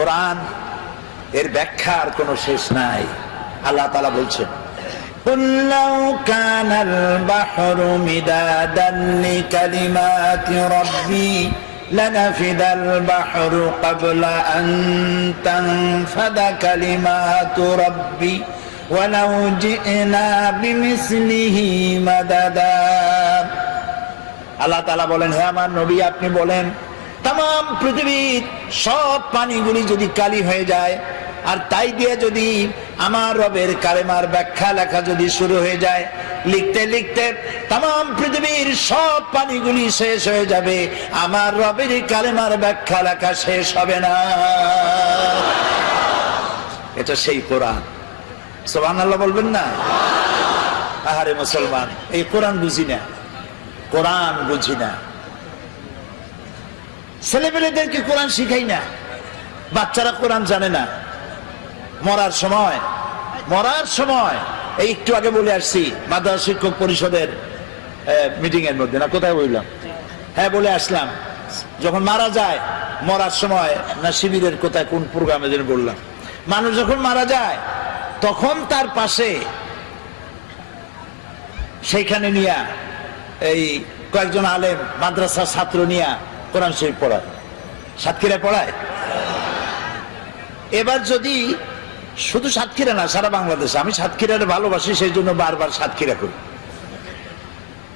কোরআন এর ব্যাখ্যার কোনো শেষ নাই। আল্লাহ তাআলা বলছেন, قُلْ لَوْ كَانَ الْبَحْرُ مِدَادًا لِكَلِمَاتِ رَبِّي لَنَفِدَ الْبَحْرُ قَبْلَ أَن تَنفَدَ كَلِمَاتُ رَبِّي وَلَوْ جِئْنَا بِمِثْلِهِ مَدَدًا। আল্লাহ তাআলা বলেন, হে আমার নবী, আপনি বলেন তাম পৃথিবীর সব পানিগুলি যদি কালি হয়ে যায়, আর তাই দিয়ে যদি আমার রবের কালেমার ব্যাখ্যা লেখা যদি শুরু হয়ে যায়, লিখতে লিখতে তাম পৃথিবীর সব পানিগুলি শেষ হয়ে যাবে, আমার রবের কালেমার ব্যাখ্যা লেখা শেষ হবে না। এটা সেই কোরআন। সুবহানাল্লাহ বলবেন না? আহারে মুসলমান, এই কোরআন বুঝি না, কোরআন বুঝি না। ছেলেপেলেদেরকে কোরআন শিখাই না, বাচ্চারা কোরআন জানে না। মরার সময় এই একটু আগে বলে আসছি মাদ্রাসা শিক্ষক পরিষদের মিটিং এর মধ্যে, না কোথায় বললাম, হ্যাঁ বলে আসলাম, যখন মারা যায়, মরার সময় না শিবিরের কোথায় কোন প্রোগ্রামে যেন বললাম, মানুষ যখন মারা যায় তখন তার পাশে সেইখানে নিয়া এই কয়েকজন আলেম মাদ্রাসার ছাত্র নিয়া কোরআন শরীফ পড়ায়, সাতক্ষীরা পড়ায়। এবার যদি শুধু সাতক্ষীরা না, সারা বাংলাদেশে, আমি সাতক্ষীরারে ভালোবাসি সেই জন্য বারবার সাতক্ষীরা করি,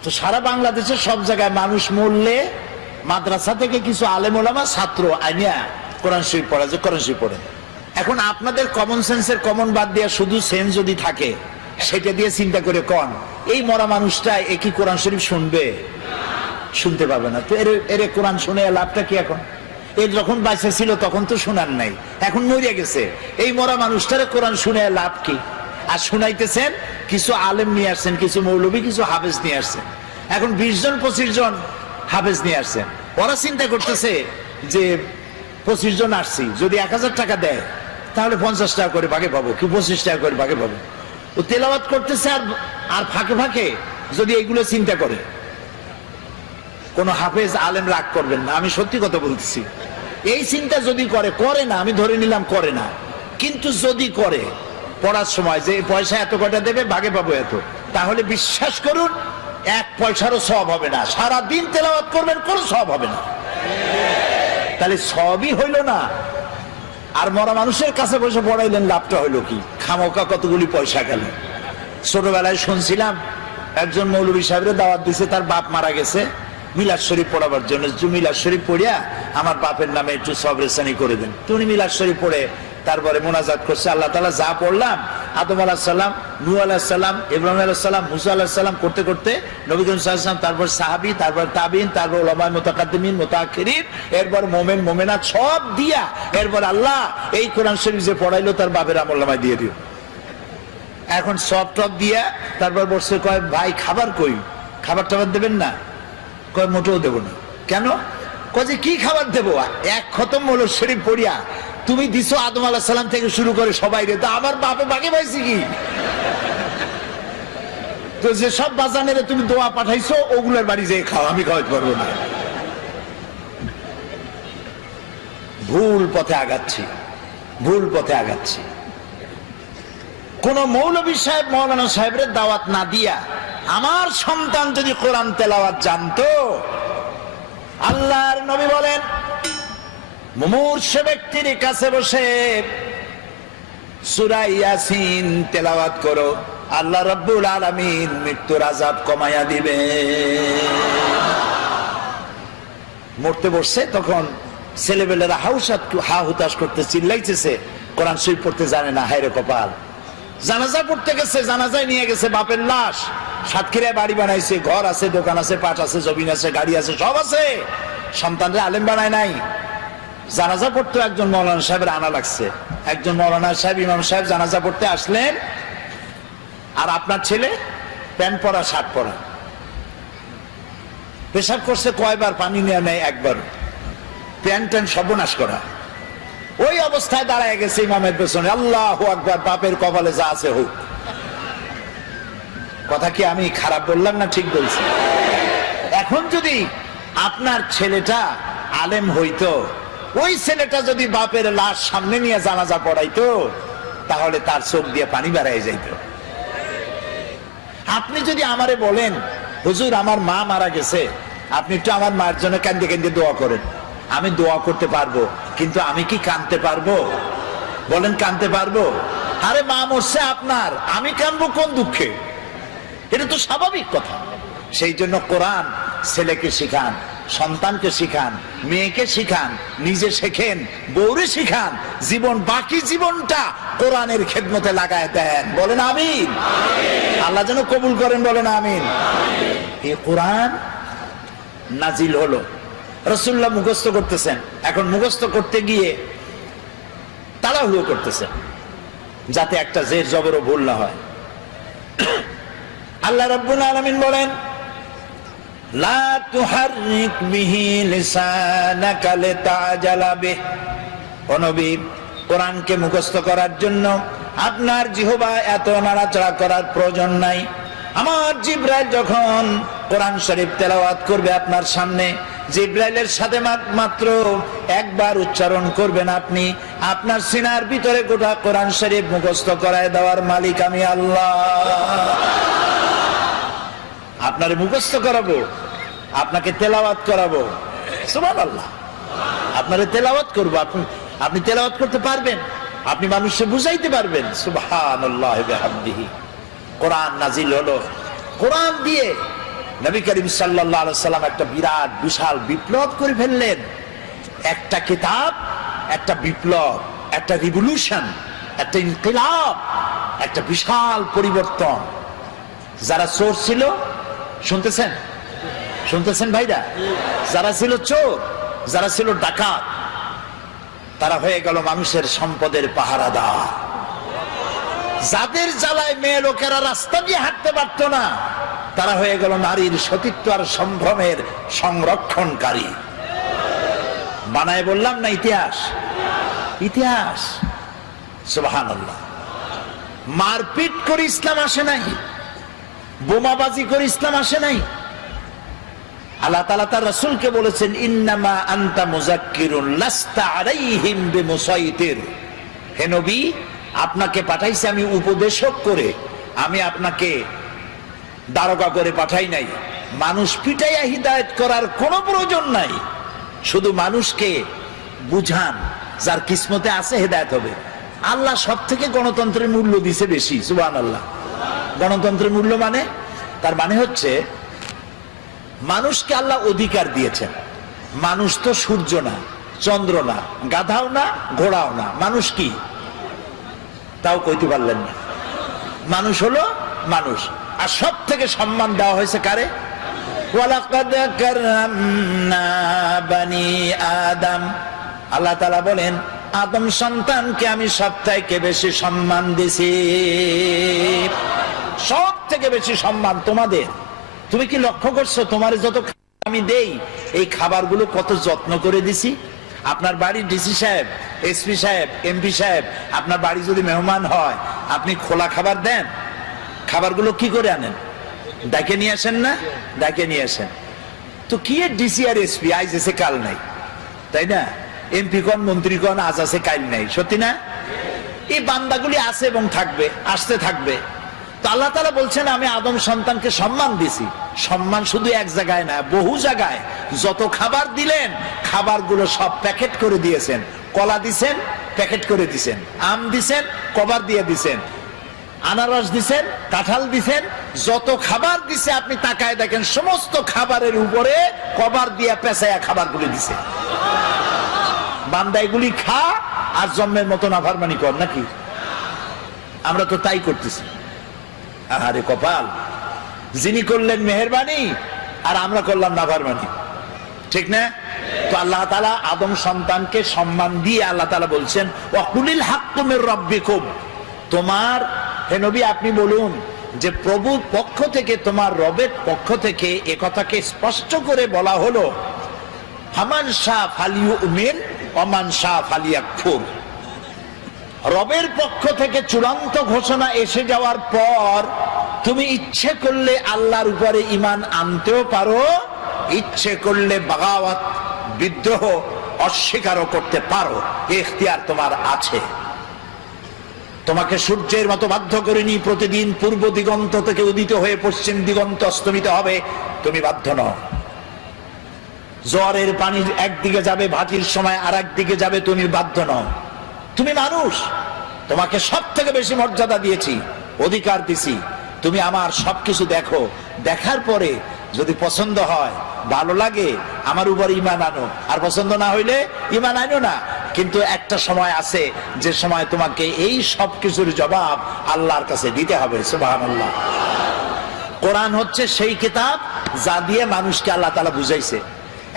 তো সারা বাংলাদেশের সব জায়গায় মানুষ মরলে মাদ্রাসা থেকে কিছু আলেম ওলামা ছাত্র আইনিয়া কোরআন শরীফ পড়া, যে কোরআন শরীফ পড়ে। এখন আপনাদের কমন সেন্সের কমন বাদ দিয়ে শুধু সেন্স যদি থাকে, সেটা দিয়ে চিন্তা করে কন, এই মরা মানুষটা একই কোরআন শরীফ শুনবে? শুনতে পাবে না। তো এর কোরআন শুনে লাভটা কি? এখন এর যখন বাইসে ছিল তখন তো শোনার নাই, এখন মরিয়া গেছে, এই মরা মানুষটারে কোরআন শুনে লাভ কি? আর শুনাইতেছেন কিছু আলেম নিয়ে আসছেন, কিছু মৌলবী, কিছু হাফেজ নিয়ে আসছেন। এখন 20 জন 25 জন হাফেজ নিয়ে আসছেন। ওরা চিন্তা করতেছে যে 25 জন আসছি, যদি 1000 টাকা দেয় তাহলে 50 টাকা করে ভাগে পাবো, কি 25 টাকা করে ভাগে পাবো। ও তেলাওয়াত করতেছে আর ফাঁকে ফাঁকে যদি এইগুলো চিন্তা করে, কোন হাফেজ আলেম রাগ করবেন না, আমি সত্যি কথা বলতেছি। এই চিন্তা যদি করে না, আমি ধরে নিলাম করে না, কিন্তু যদি করে পড়ার সময় যে পয়সা এত কয়টা দেবে, ভাগে পাবো এত, তাহলে বিশ্বাস করুন 1 পয়সারও সওয়াব হবে না। সারা দিন তেলাওয়াত করবেন, কোনো সওয়াব হবে না। তাহলে সবই হইল না, আর মরা মানুষের কাছে বসে পড়াইলেন, লাভটা হইলো কি? খামোকা কতগুলি পয়সা গেল। ছোটবেলায় শুনছিলাম একজন মৌলভী সাহেবের দাওয়াত দিছে, তার বাপ মারা গেছে, মিলাদ শরীফ পড়াবার জন্য, মিলাদ শরীফ পড়িয়া আমার বাপের নামে একটু সবরেসানি করে দেন। তো উনি মিলাদ শরীফ পড়ে তারপরে মোনাজাত করছে, আল্লাহ তাআলা যা পড়লাম, আদম আলাইহিস সালাম, নূহ আলাইহিস সালাম, ইব্রাহিম আলাইহিস সালাম, মুসা আলাইহিস সালাম করতে করতে নবী করিম সাল্লাল্লাহু আলাইহি ওয়াসাল্লাম, তারপর সাহাবী, তারপর তাবিঈন, তারপর উলামায়ে মুতাকাদ্দিমিন, মুতাআখিরিন, এরপর মুমিন মুমিনাত সব দিয়া, এরপর আল্লাহ এই কোরআন শরীফ যে পড়াইলো তার বাপের আমলনামায় দিয়ে দিও। এখন সব টপ দিয়া তারপর বসে কয়, ভাই খাবার কই? খাবার টাবার দেবেন না? কয় মোটেও দেবো না। কেন? কয় যে কি খাবার দেবো? 1 খতম হলো শরীফ পড়িয়া তুমি দিছো আদম আলাইহিস সালাম থেকে শুরু করে সবাই রে, তো আমার বাপে বাকি পাইছি কি? তো যে সব বাজানেরে তুমি দোয়া পাঠাইছো, ওগুলোর বাড়ি যেয়ে খাও, আমি খাওয়াতে পারবো না। ভুল পথে আগাচ্ছি। কোন মৌলভী সাহেব, মৌলানা সাহেবের দাওয়াত না দিয়া আমার সন্তান যদি কোরআন তেলাওয়াত জানতো, আল্লাহর নবী বলেন মুমূর্ষ ব্যক্তির কাছে বসে সূরা ইয়াসিন তেলাওয়াত করো, আল্লাহ রাব্বুল আলামিন মৃত্যুর আযাব কমায়া দিবে। মরতে বসছে, তখন ছেলেবেলেরা হা হুতাশ করতে চিল্লাইতেছে, কোরআন শরীফ পড়তে জানে না, হায়রে কপাল। জানাজা পড়তে গেছে, জানাজায় নিয়ে গেছে বাপের লাশ, সাতক্ষীরায় বাড়ি বানাইছে, ঘর আছে, দোকান আছে, পাট আছে, জমিন আছে, গাড়ি আছে, সব আছে, সন্তানরা আলেম বানায় নাই। জানাজা পড়তে একজন মৌলানা সাহেবের আনা লাগছে, একজন মৌলানা সাহেব, ইমাম সাহেব জানাজা পড়তে আসলেন, আর আপনার ছেলে প্যান্ট পরা, শার্ট পরা, পেশাব করছে কয়বার, পানি নেওয়া নেই একবার, প্যান্ট সর্বনাশ করা। ওই অবস্থায় দাঁড়ায় গেছে ইমামের পেছনে, আল্লাহু আকবার, বাপের কপালে যা আছে হোক। কথা কি আমি খারাপ বললাম না ঠিক বলছি? এখন যদি আপনার ছেলেটা আলেম হইতো, ওই ছেলেটা যদি বাপের লাশ সামনে নিয়ে জানাজা পড়াইতো তাহলে তার চোখ দিয়ে পানি বেরিয়ে যাইত। আপনি যদি আমারে বলেন হুজুর আমার মা মারা গেছে, আপনি একটু আমার মার জন্য কান্দে কান্দে দোয়া করেন, আমি দোয়া করতে পারবো, কিন্তু আমি কি কাঁদতে পারবো? বলেন কাঁদতে পারবো? আরে মা মরছে আপনার, আমি কাঁদবো কোন দুঃখে? এটা তো স্বাভাবিক কথা। সেই জন্য কোরআন ছেলেকে শিখান, সন্তানকে শিখান, মেয়েকে শিখান, নিজে শেখেন, বউরে শিখান, জীবন বাকি জীবনটা কোরআনের খেদমতে লাগায় দেন। বলেন আমিন। আল্লাহ যেন কবুল করেন, বলেন আমিন। এই কোরআন নাজিল হলো, রাসূলুল্লাহ মুখস্থ করতেছেন, এখন মুখস্থ করতে গিয়ে তাড়াহুড়ো করতেছেন যাতে একটা জের জবরও ভুল না হয়। আল্লাহ রাব্বুল আলামিন বলেন লা তুহাররিক বিহি লিসানাকা লিতাজালা বিহি। ও নবী, কোরআনকে মুখস্থ করার জন্য আপনার জিহ্বা এত নাড়াচাড়া করার প্রয়োজন নাই। আমার জিবরাইল যখন কোরআন শরীফ তেলাওয়াত করবে আপনার সামনে, জিবরাইলের সাথে মাত্র একবার উচ্চারণ করবেন আপনি, আপনার সিনার ভিতরে গোটা কোরআন শরীফ মুখস্থ করায় দেওয়ার মালিক আমি আল্লাহ। আপনারে মুখস্থ করাবো, আপনাকে তেলাওয়াত করাবো, সুবহানাল্লাহ। আপনারে তেলাওয়াত করবো, আপনি তেলাওয়াত করতে পারবেন, আপনি মানুষকে বুঝাইতে পারবেন। সুবহানাল্লাহি ওয়া বিহামদিহি। কোরআন নাজিল হলো, কোরআন দিয়ে নবী করিম সাল্লাল্লাহু আলাইহি সাল্লাম একটা বিরাট বিশাল বিপ্লব করে ফেললেন। একটা কিতাব, একটা বিপ্লব, একটা রিভলিউশন, একটা ইনকিলাব, একটা বিশাল পরিবর্তন। যারা চোর ছিল, শুনতেছেন শুনতেছেন ভাইরা, যারা ছিল চোর, যারা ছিল ডাকাত, তারা হয়ে গেল মানুষের সম্পদের পাহারাদার। যাদের জ্বালায় মেয়ে লোকেরা রাস্তা দিয়ে হাঁটতে পারত না, তারা হয়ে গেল নারীর সতীত্ব আর সম্ভ্রমের সংরক্ষণকারী। বানায় বললাম না ইতিহাস, ইতিহাস। সুবহানাল্লাহ। মারপিট করে ইসলাম আসে নাই, বোমাবাজি করে ইসলাম আসে নাই। আল্লাহ তাআলা তার রাসূলকে বলেছেন ইন্নামা আনতা মুযাক্কিরুন লাস্তা আলাইহিম বিমুসাইতির। হে নবী, আপনাকে পাঠাইছি আমি উপদেশক করে, আমি আপনাকে দারোগা করে পাঠাই নাই। মানুষ পিটাইয়া হিদায়াত করার কোনো প্রয়োজন নাই, শুধু মানুষকে বুঝান, যার কিসমতে আছে হেদায়েত হবে। আল্লাহ সব থেকে গণতন্ত্রের মূল্য দিছে বেশি। সুবহানাল্লাহ। গণতন্ত্রের মূল্য মানে, তার মানে হচ্ছে মানুষকে আল্লাহ অধিকার দিয়েছেন। মানুষ তো সূর্য না, চন্দ্র না, গাধাও না, ঘোড়াও না। মানুষ কি? তাও কইতে পারলেন না। মানুষ হলো মানুষ। আর সব থেকে সম্মান দেওয়া হয়েছে কারে? ওয়ালাকাদ কাররামনা বানি আদম। আল্লাহ তাআলা বলেন আদম সন্তানকে আমি সব থেকে বেশি সম্মান দিছি। সব থেকে বেশি সম্মান তোমাদের। তুমি কি লক্ষ্য করছো তোমার যত আমি দেই, এই খাবারগুলো কত যত্ন করে দিছি? আপনার বাড়ির ডিসি সাহেব, এসপি সাহেব, এমপি সাহেব, আপনার বাড়ি যদি মেহমান হয়, আপনি খোলা খাবার দেন? খাবারগুলো কি করে আনেন? ডাকে নিয়ে আসেন না? ডাকে নিয়ে আসেন। তো কি ডিসি আর এসপি আজ এসে কাল নাই, তাই না? এমপি কোন, মন্ত্রী কোন, আজ আছে কাল নাই, সত্যি না? এই বান্দাগুলি আছে এবং থাকবে, আসতে থাকবে। তো আল্লাহ তাআলা বলছেন আমি আদম সন্তানকে সম্মান দিছি। সম্মান শুধু এক জায়গায় না, বহু জায়গায়। যত খাবার দিলেন, খাবারগুলো সব প্যাকেট করে দিয়েছেন। কলা দিছেন, প্যাকেট করে দিছেন। আম দিছেন, কভার দিয়ে দিছেন। আনারস দিছেন, কাঁঠাল দিছেন। যত খাবার দিছে আপনি তাকায় দেখেন, সমস্ত খাবারের উপরে কভার দিয়ে পেঁচায়া খাবারগুলি দিছে। বান্দা এগুলি খা আর জন্মের মতো নাফরমানি কর নাকি? আমরা তো তাই করতেছি। আরে কপাল, যিনি করলেন মেহেরবানি আর আমরা করলাম নাফরমানি, ঠিক না? তো আল্লাহ তাআলা আদম সন্তানকে সম্মান দিয়ে আল্লাহ তাআলা বলছেন ওয়াকুলিল হাক্কু মির রাব্বিকুম। তোমার হে নবী আপনি বলুন যে প্রভুর পক্ষ থেকে, তোমার রবের পক্ষ থেকে এ কথাকে স্পষ্ট করে বলা হলো ফামান শাআ ফালিউমিন ওয়া মান শাআ ফালিয়াকফুর। রবের পক্ষ থেকে চূড়ান্ত ঘোষণা এসে যাওয়ার পর তুমি ইচ্ছে করলে আল্লাহর উপরে ঈমান আনতেও পারো, ইচ্ছে করলে বাগাওয়াত, বিদ্রোহ অস্বীকারও করতে পারো, এই ইখতিয়ার তোমার আছে। তোমাকে সূর্যের মতো বাধ্য করিনি প্রতিদিন পূর্ব দিগন্ত থেকে উদিত হয়ে পশ্চিম দিগন্ত অস্তমিত হবে, তুমি বাধ্য নও। জোয়ারের পানি একদিকে যাবে, ভাটির সময় আর একদিকে যাবে, তুমি বাধ্য নও। তুমি মানুষ, তোমাকে সব থেকে বেশি মর্যাদা দিয়েছি, অধিকার দিছি, তুমি আমার সবকিছু দেখো, দেখার পরে যদি পছন্দ হয়, ভালো লাগে, আমার উপর ঈমান আনো, আর পছন্দ না হইলে ঈমান আনো না। কিন্তু একটা সময় আছে যে সময় তোমাকে এই সব কিছুর জবাব আল্লাহর কাছে দিতে হবে। সুবহানাল্লাহ। কোরআন হচ্ছে সেই কিতাব যা দিয়ে মানুষকে আল্লাহ তাআলা বুঝাইছে।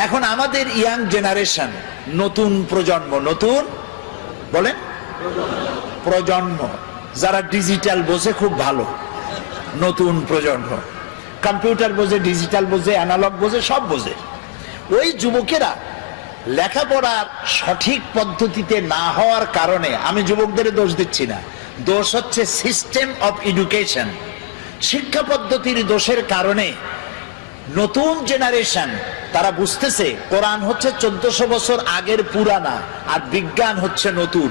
এখন আমাদের ইয়াং জেনারেশন, নতুন প্রজন্ম, নতুন বলেন প্রজন্ম, যারা ডিজিটাল বোঝে খুব ভালো, নতুন প্রজন্ম, কম্পিউটার বোঝে, ডিজিটাল বোঝে, অ্যানালগ বোঝে, সব বোঝে। ওই যুবকেরা লেখাপড়ার সঠিক পদ্ধতিতে না হওয়ার কারণে, আমি যুবকদের দোষ দিচ্ছি না, দোষ হচ্ছে সিস্টেম অফ এডুকেশন, শিক্ষা পদ্ধতির দোষের কারণে নতুন জেনারেশন তারা বুঝতেছে কোরআন হচ্ছে 1400 বছর আগের পুরানা, আর বিজ্ঞান হচ্ছে নতুন।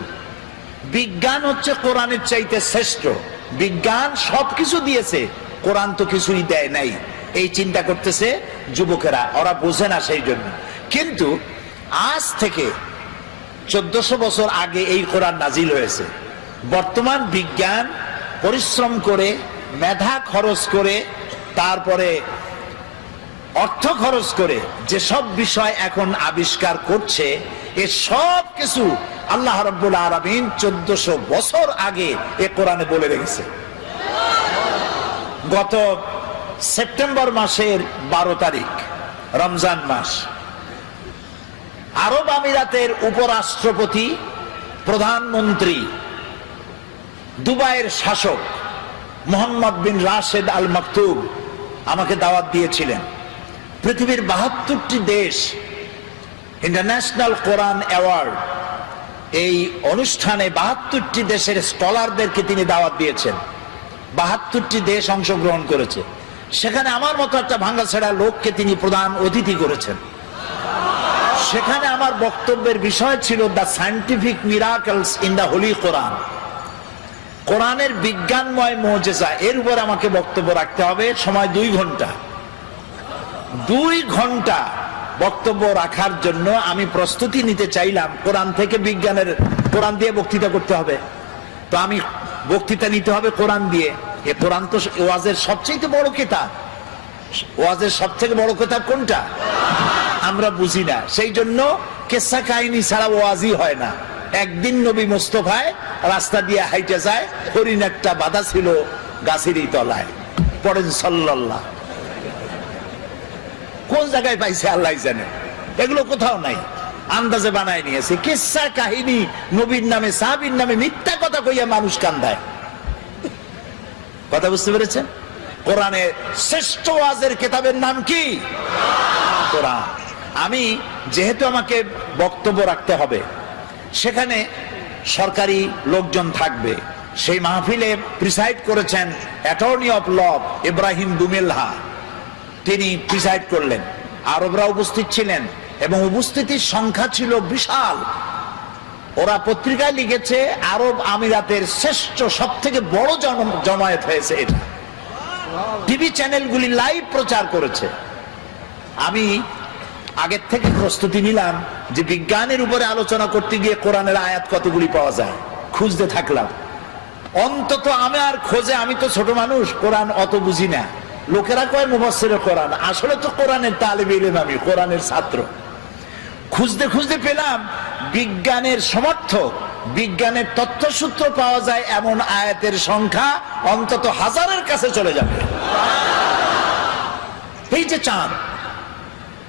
বিজ্ঞান হচ্ছে কোরআনের চাইতে শ্রেষ্ঠ, বিজ্ঞান সবকিছু দিয়েছে, কোরআন তো কিছুই দেয় নাই, এই চিন্তা করতেছে যুবকেরা, ওরা বোঝে না সেই জন্য। কিন্তু আজ থেকে 1400 বছর আগে এই কোরআন নাজিল হয়েছে। বর্তমান বিজ্ঞান পরিশ্রম করে, মেধা খরচ করে, তারপরে অর্থ খরচ করে যেসব বিষয় এখন আবিষ্কার করছে, এ সব কিছু আল্লাহ রাব্বুল আলামিন 1400 বছর আগে এ কোরআনে বলে রেখেছে। গত সেপ্টেম্বর মাসের 12 তারিখ, রমজান মাস, আরব আমিরাতের উপরাষ্ট্রপতি, প্রধানমন্ত্রী, দুবাইয়ের শাসক মোহাম্মদ বিন রাশেদ আল মাকতুম আমাকে দাওয়াত দিয়েছিলেন। পৃথিবীর 72টি দেশ ইন্টারন্যাশনাল কোরআন অ্যাওয়ার্ড, এই অনুষ্ঠানে 72টি দেশের স্কলারদেরকে তিনি দাওয়াত দিয়েছেন। 72টি দেশ অংশগ্রহণ করেছে। সেখানে আমার মতো একটা ভাঙ্গাছেড়া লোককে তিনি প্রধান অতিথি করেছেন। সেখানে আমার বক্তব্যের বিষয় ছিল the scientific miracles in the holy Quran, কোরআনের বিজ্ঞানময় মুজিজা। এর উপর আমাকে বক্তব্য রাখতে হবে, সময় 2 ঘন্টা। 2 ঘন্টা বক্তব্য রাখার জন্য আমি প্রস্তুতি নিতে চাইলাম কোরআন থেকে বিজ্ঞানের, কোরআন দিয়ে বক্তৃতা করতে হবে, তো আমি বক্তৃতা নিতে হবে কোরআন দিয়ে। এ কোরআন তো ওয়াজের সবচেয়ে বড় কিতাব। ওয়াজের সবথেকে বড় কিতাব কোনটা আমরা বুঝি না, সেই জন্য কিসসা কাহিনী ছাড়া ওয়াজই হয় না। একদিন নবী মুস্তাফায় রাস্তা দিয়ে হাইটে যায়, হরিণ একটা বাধা ছিল গাছেরই তলায়, পড়েন সাল্লাল্লাহ। কোন জায়গায় পাইছে আল্লাহ জানে, এগুলো কোথাও নাই, আন্দাজে বানায় নিয়েছে। কিসসা কাহিনী নবীর নামে, সাহাবীর নামে মিথ্যা কথা কইয়া মানুষ কান্দায়। কথা বুঝতে পেরেছেন? কোরআনের শ্রেষ্ঠ ওয়াজের কিতাবের নাম কি? কোরআন। আমি যেহেতু আমাকে বক্তব্য রাখতে হবে, সেখানে সরকারি লোকজন থাকবে, সেই মাহফিলে প্রিসাইড করেছেন অ্যাটর্নি অফ ল ইব্রাহিম দুমেলহা, তিনি প্রিসাইড করলেন। আরবরা উপস্থিত ছিলেন এবং উপস্থিতির সংখ্যা ছিল বিশাল। ওরা পত্রিকায় লিখেছে আরব আমিরাতের শ্রেষ্ঠ, সব থেকে বড় জমায়েত হয়েছে এটা। টিভি চ্যানেলগুলি লাইভ প্রচার করেছে। আমি আগের থেকে প্রস্তুতি নিলাম যে বিজ্ঞানের উপরে আলোচনা করতে গিয়ে কোরআনের আয়াত কতগুলি পাওয়া যায়, খুঁজতে থাকলাম। অন্তত আমার খোঁজে, আমি তো ছোট মানুষ, কোরআন অত বুঝি না। লোকেরা কয় মুফাসসিরে কোরআন, আসলে তো কোরআনের তালিব ইলম, আমি কোরআনের ছাত্র। খুঁজতে খুঁজতে পেলাম বিজ্ঞানের সমর্থক, বিজ্ঞানের তথ্যসূত্র পাওয়া যায় এমন আয়াতের সংখ্যা অন্তত 1000-এর কাছে চলে যাবে। এই যে চাঁদ,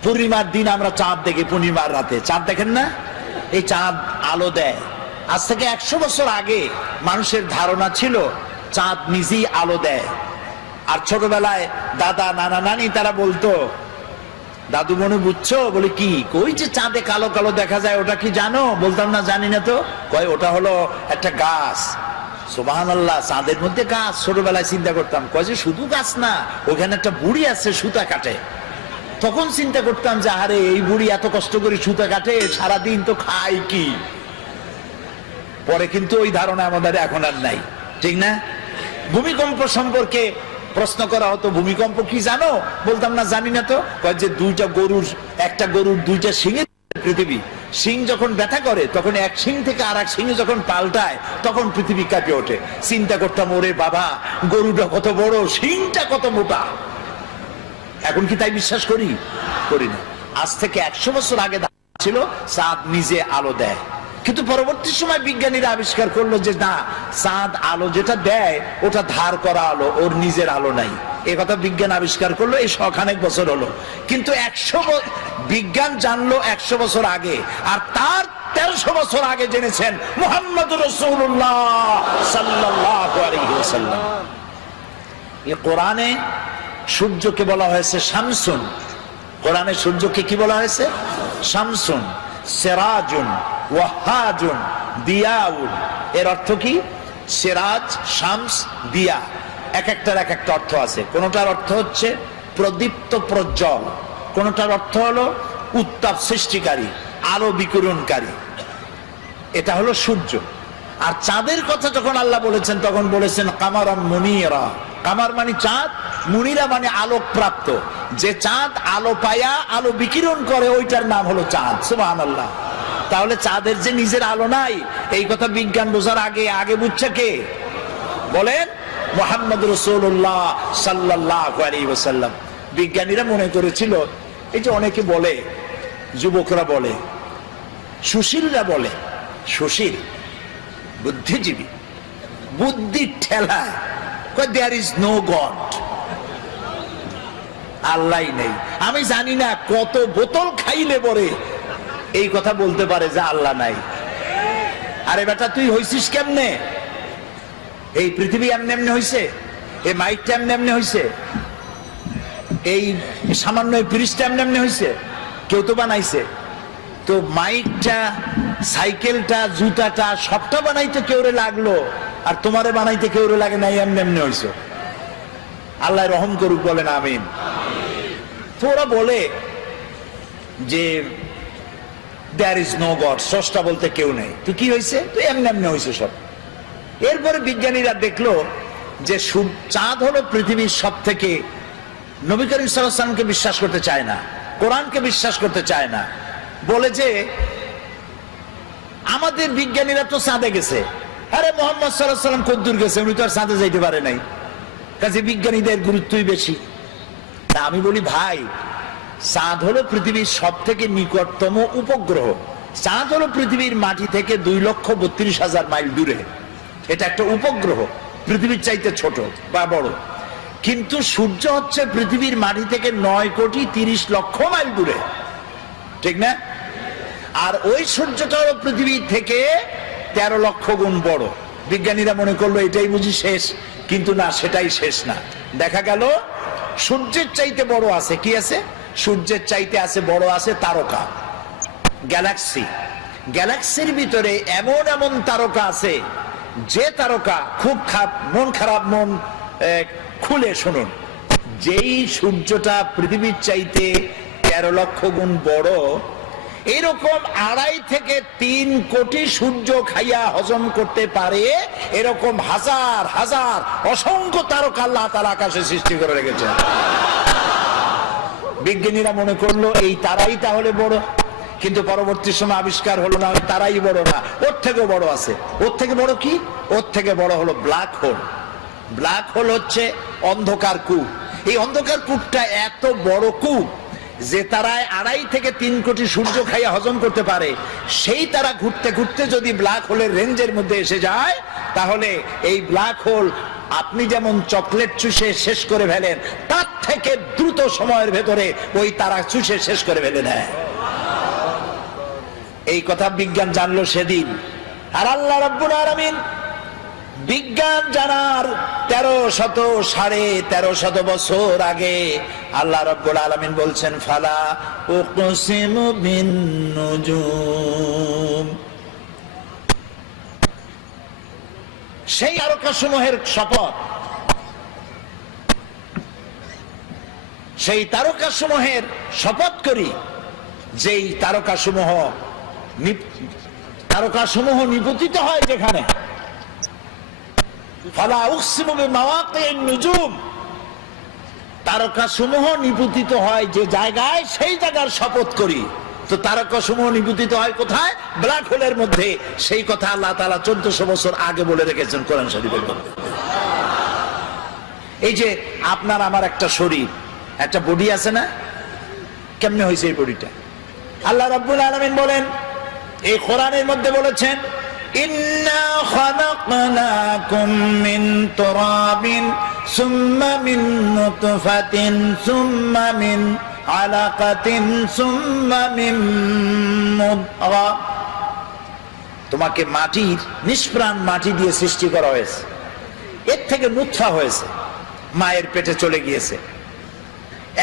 পূর্ণিমার দিন আমরা চাঁদ দেখি, পূর্ণিমার রাতে চাঁদ দেখেন না? এই চাঁদ আলো দেয়। আজ থেকে 100 বছর আগে মানুষের ধারণা ছিল চাঁদ নিজেই আলো দেয়। আর ছোটবেলায় দাদা, নানা, নানি তারা বলতো, দাদু মনে বুঝছো? বলে কি? কই যে চাঁদে কালো কালো দেখা যায়, ওটা কি জানো? বলতাম না, জানি না তো। কয় ওটা হলো একটা গাছ। সুবহানাল্লাহ, চাঁদের মধ্যে গাছ। ছোটবেলায় চিন্তা করতাম, কয় যে শুধু গাছ না, ওখানে একটা বুড়ি আছে সুতা কাটে। তখন চিন্তা করতাম যে আরে এই বুড়ি এত কষ্ট করে সুতা কাটে, সারাদিন তো খায় কি। পরে কিন্তু ওই ধারণা আমাদের এখন আর নাই, ঠিক না? ভূমিকম্প সম্পর্কে প্রশ্ন করা হতো, ভূমিকম্প কি জানো? বলতাম না জানি না। তো যে একটা গরুর দুইটা শিঙে পৃথিবী, শিং যখন ব্যথা করে তখন এক শিং থেকে আর এক শিঙে যখন পাল্টায় তখন পৃথিবী কাঁপে ওঠে। চিন্তা করতাম ওরে বাবা, গরুটা কত বড়, শিংটা কত মোটা। এখন কি তাই বিশ্বাস করি? করি না। আজ থেকে 100 বছর আগে ছিল চাঁদ নিজে আলো দেয়, কিন্তু পরবর্তী সময় বিজ্ঞানীরা আবিষ্কার করলো যে না, চাঁদ আলো যেটা দেয় ওটা ধার করা আলো, ওর নিজের আলো নাই। এ কথা বিজ্ঞান আবিষ্কার করলো এই শখানেক বছর হলো। কিন্তু বিজ্ঞান জানলো 100 বছর আগে, আর তার 1300 বছর আগে জেনেছেন মুহাম্মদুর রাসূলুল্লাহ সাল্লাল্লাহু আলাইহি ওয়াসাল্লাম। এই কোরআনে সূর্যকে বলা হয়েছে শামসুন। কোরআনে সূর্যকে কি বলা হয়েছে? শামসুন, সিরাজুন, ওয়াহাজুন, দিয়াউন। এর অর্থ কি? সিরাজ, শামস, দিয়া, এক একটার এক একটা অর্থ আছে। কোনটার অর্থ হচ্ছে প্রদীপ্ত প্রজ্জ্বল, কোনটার অর্থ হলো উত্তাপ সৃষ্টিকারী, আলো বিকিরণকারী। এটা হলো সূর্য। আর চাঁদের কথা যখন আল্লাহ বলেছেন তখন বলেছেন কামারান মুনিরা। কামার মানে চাঁদ, মুনিরা মানে আলোক প্রাপ্ত। যে চাঁদ আলো পায়া আলো বিকিরণ করে ওইটার নাম হলো চাঁদ। সুবহানাল্লাহ। তাহলে চাঁদের যে নিজের আলো নাই, এই কথা বিজ্ঞান বোঝার আগে বুঝছে কে? বলেন মুহাম্মদ রাসূলুল্লাহ সাল্লাল্লাহু আলাইহি ওয়াসাল্লাম। বিজ্ঞানীরা মনে করেছিল, এই যে অনেকে বলে, যুবকরা বলে, সুশীলরা বলে, সুশীল বুদ্ধিজীবী, বুদ্ধির ঠেলায় দেয়ার ইজ নো গড, আল্লাহ নেই। আমি জানি না কত বোতল খাইলে পরে এই কথা বলতে পারে যে আল্লাহ নাই। আরে বেটা, তুই হইছিস কেমনে? এই পৃথিবী এমনি এমনি হইছে? এই মাইকটা এমনি এমনি হইছে? এই সামান্য ব্রিজটা এমনি এমনি হইছে? কেউ তো বানাইছে। তো মাইকটা, সাইকেলটা, জুতাটা সবটা বানাইতে কেউরে লাগলো, আর তোমারে বানাইতে কেউরে লাগে নাই, এমনি এমনি হইছে। আল্লাহ রহম করুক, বলেন আমিন। তো ওরা বলে যে দেয়ার ইজ নো গড, স্রষ্টা বলতে কেউ নেই। তো কি হয়েছে? তো এমনি এমনি হয়েছে সব। এরপরে বিজ্ঞানীরা দেখলো যে চাঁদ হলো পৃথিবীর সব থেকে, নবী করিম সাল্লাল্লাহু আলাইহি ওয়াসাল্লামকে বিশ্বাস করতে চায় না, কোরআনকে বিশ্বাস করতে চায় না, বলে যে আমাদের বিজ্ঞানীরা তো চাঁদে গেছে। আরে মুহাম্মদ সাল্লাল্লাহু আলাইহি ওয়াসাল্লাম কদ্দুর গেছে, উনি তো আর চাঁদে যাইতে পারে নাই, কাজে বিজ্ঞানীদের গুরুত্বই বেশি। তা আমি বলি ভাই, চাঁদ হলো পৃথিবীর সব থেকে নিকটতম উপগ্রহ। চাঁদ হলো পৃথিবীর মাটি থেকে 2,32,000 মাইল দূরে। এটা একটা উপগ্রহ, পৃথিবীর চাইতে ছোট বা বড়। কিন্তু সূর্য হচ্ছে পৃথিবীর মাটি থেকে 9,30,00,000 মাইল দূরে, ঠিক না? আর ওই সূর্যটা হলো পৃথিবী থেকে 13 লক্ষ গুণ বড়। বিজ্ঞানীরা মনে করলো এটাই বুঝি শেষ, কিন্তু না, সেটাই শেষ না। দেখা গেল সূর্যের চাইতে বড় আছে, কি আছে? সূর্যের চাইতে আছে বড় আছে তারকা, গ্যালাক্সি। গ্যালাক্সির ভিতরে এমন এমন তারকা আছে, যে তারকা খুব মন খারাপ, মন খুলে শুনুন, যেই সূর্যটা পৃথিবীর চাইতে 13 লক্ষ গুণ বড়, এরকম 2.5 থেকে 3 কোটি সূর্য খাইয়া হজম করতে পারে এরকম হাজার হাজার অসংখ্য তারকা আল্লাহ তাআলা আকাশে সৃষ্টি করে রেখেছে। বিজ্ঞানীরা মনে করলো এই তারাই তাহলে বড়, কিন্তু পরবর্তী সময় আবিষ্কার হলো না, তারাই বড় না, ওর থেকেও বড় আছে। ওর থেকে বড় কি? ওর থেকে বড় হলো ব্ল্যাক হোল। ব্ল্যাক হোল হচ্ছে অন্ধকার কূপ। এই অন্ধকার কূপটা এত বড় কূপ যে তারায় 2.5 থেকে 3 কোটি সূর্য খাইয়া হজম করতে পারে। সেই তারা ঘুরতে ঘুরতে যদি ব্ল্যাক হোলের রেঞ্জের মধ্যে এসে যায়, তাহলে এই ব্ল্যাক হোল আপনি যেমন চকলেট চুষে শেষ করে ফেলেন, তার থেকে দ্রুত সময়ের ভেতরে ওই তারা চুষে শেষ করে ফেলে দেয়। এই কথা বিজ্ঞান জানলো সেদিন। আর আল্লাহ রাব্বুল আলামিন বিজ্ঞান জানার 1300 বছর আগে আল্লাহ রাব্বুল আলামিন বলছেন ফালা উকসিমু বিন নুজুম, সেই তারকাসমূহের শপথ। সেই তারকাসমূহের শপথ করি, যেই তারকাসমূহ নিপতিত হয় যেখানে, ফালা উকসিমু বিমাওয়াকিন নুজুম, তারকাসমূহ নিপতিত হয় যে জায়গায়, সেই জায়গার শপথ করি। তো তারকাসমূহ নিপতিত হয় কোথায়? ব্ল্যাক হোলের মধ্যে। সেই কথা আল্লাহ তাআলা 1400 বছর আগে বলে রেখেছেন কোরআন শরীফের মধ্যে। এই যে আপনার আমার একটা শরীর, একটা বডি আছে না, কেমনে হয়েছে এই বডিটা? আল্লাহ রাব্বুল আলামিন বলেন, এই কোরআনের মধ্যে বলেছেন, ইন্না খালাকনাকুম মিন তুরাবিন সুম্মা মিন নুতফাতিন সুম্মা মিন আলাকাতিন সুম্মা মিন মুদগা। তোমাকে মাটির, নিষ্প্রাণ মাটি দিয়ে সৃষ্টি করা হয়েছে, এর থেকে নুতফা হয়েছে, মায়ের পেটে চলে গিয়েছে।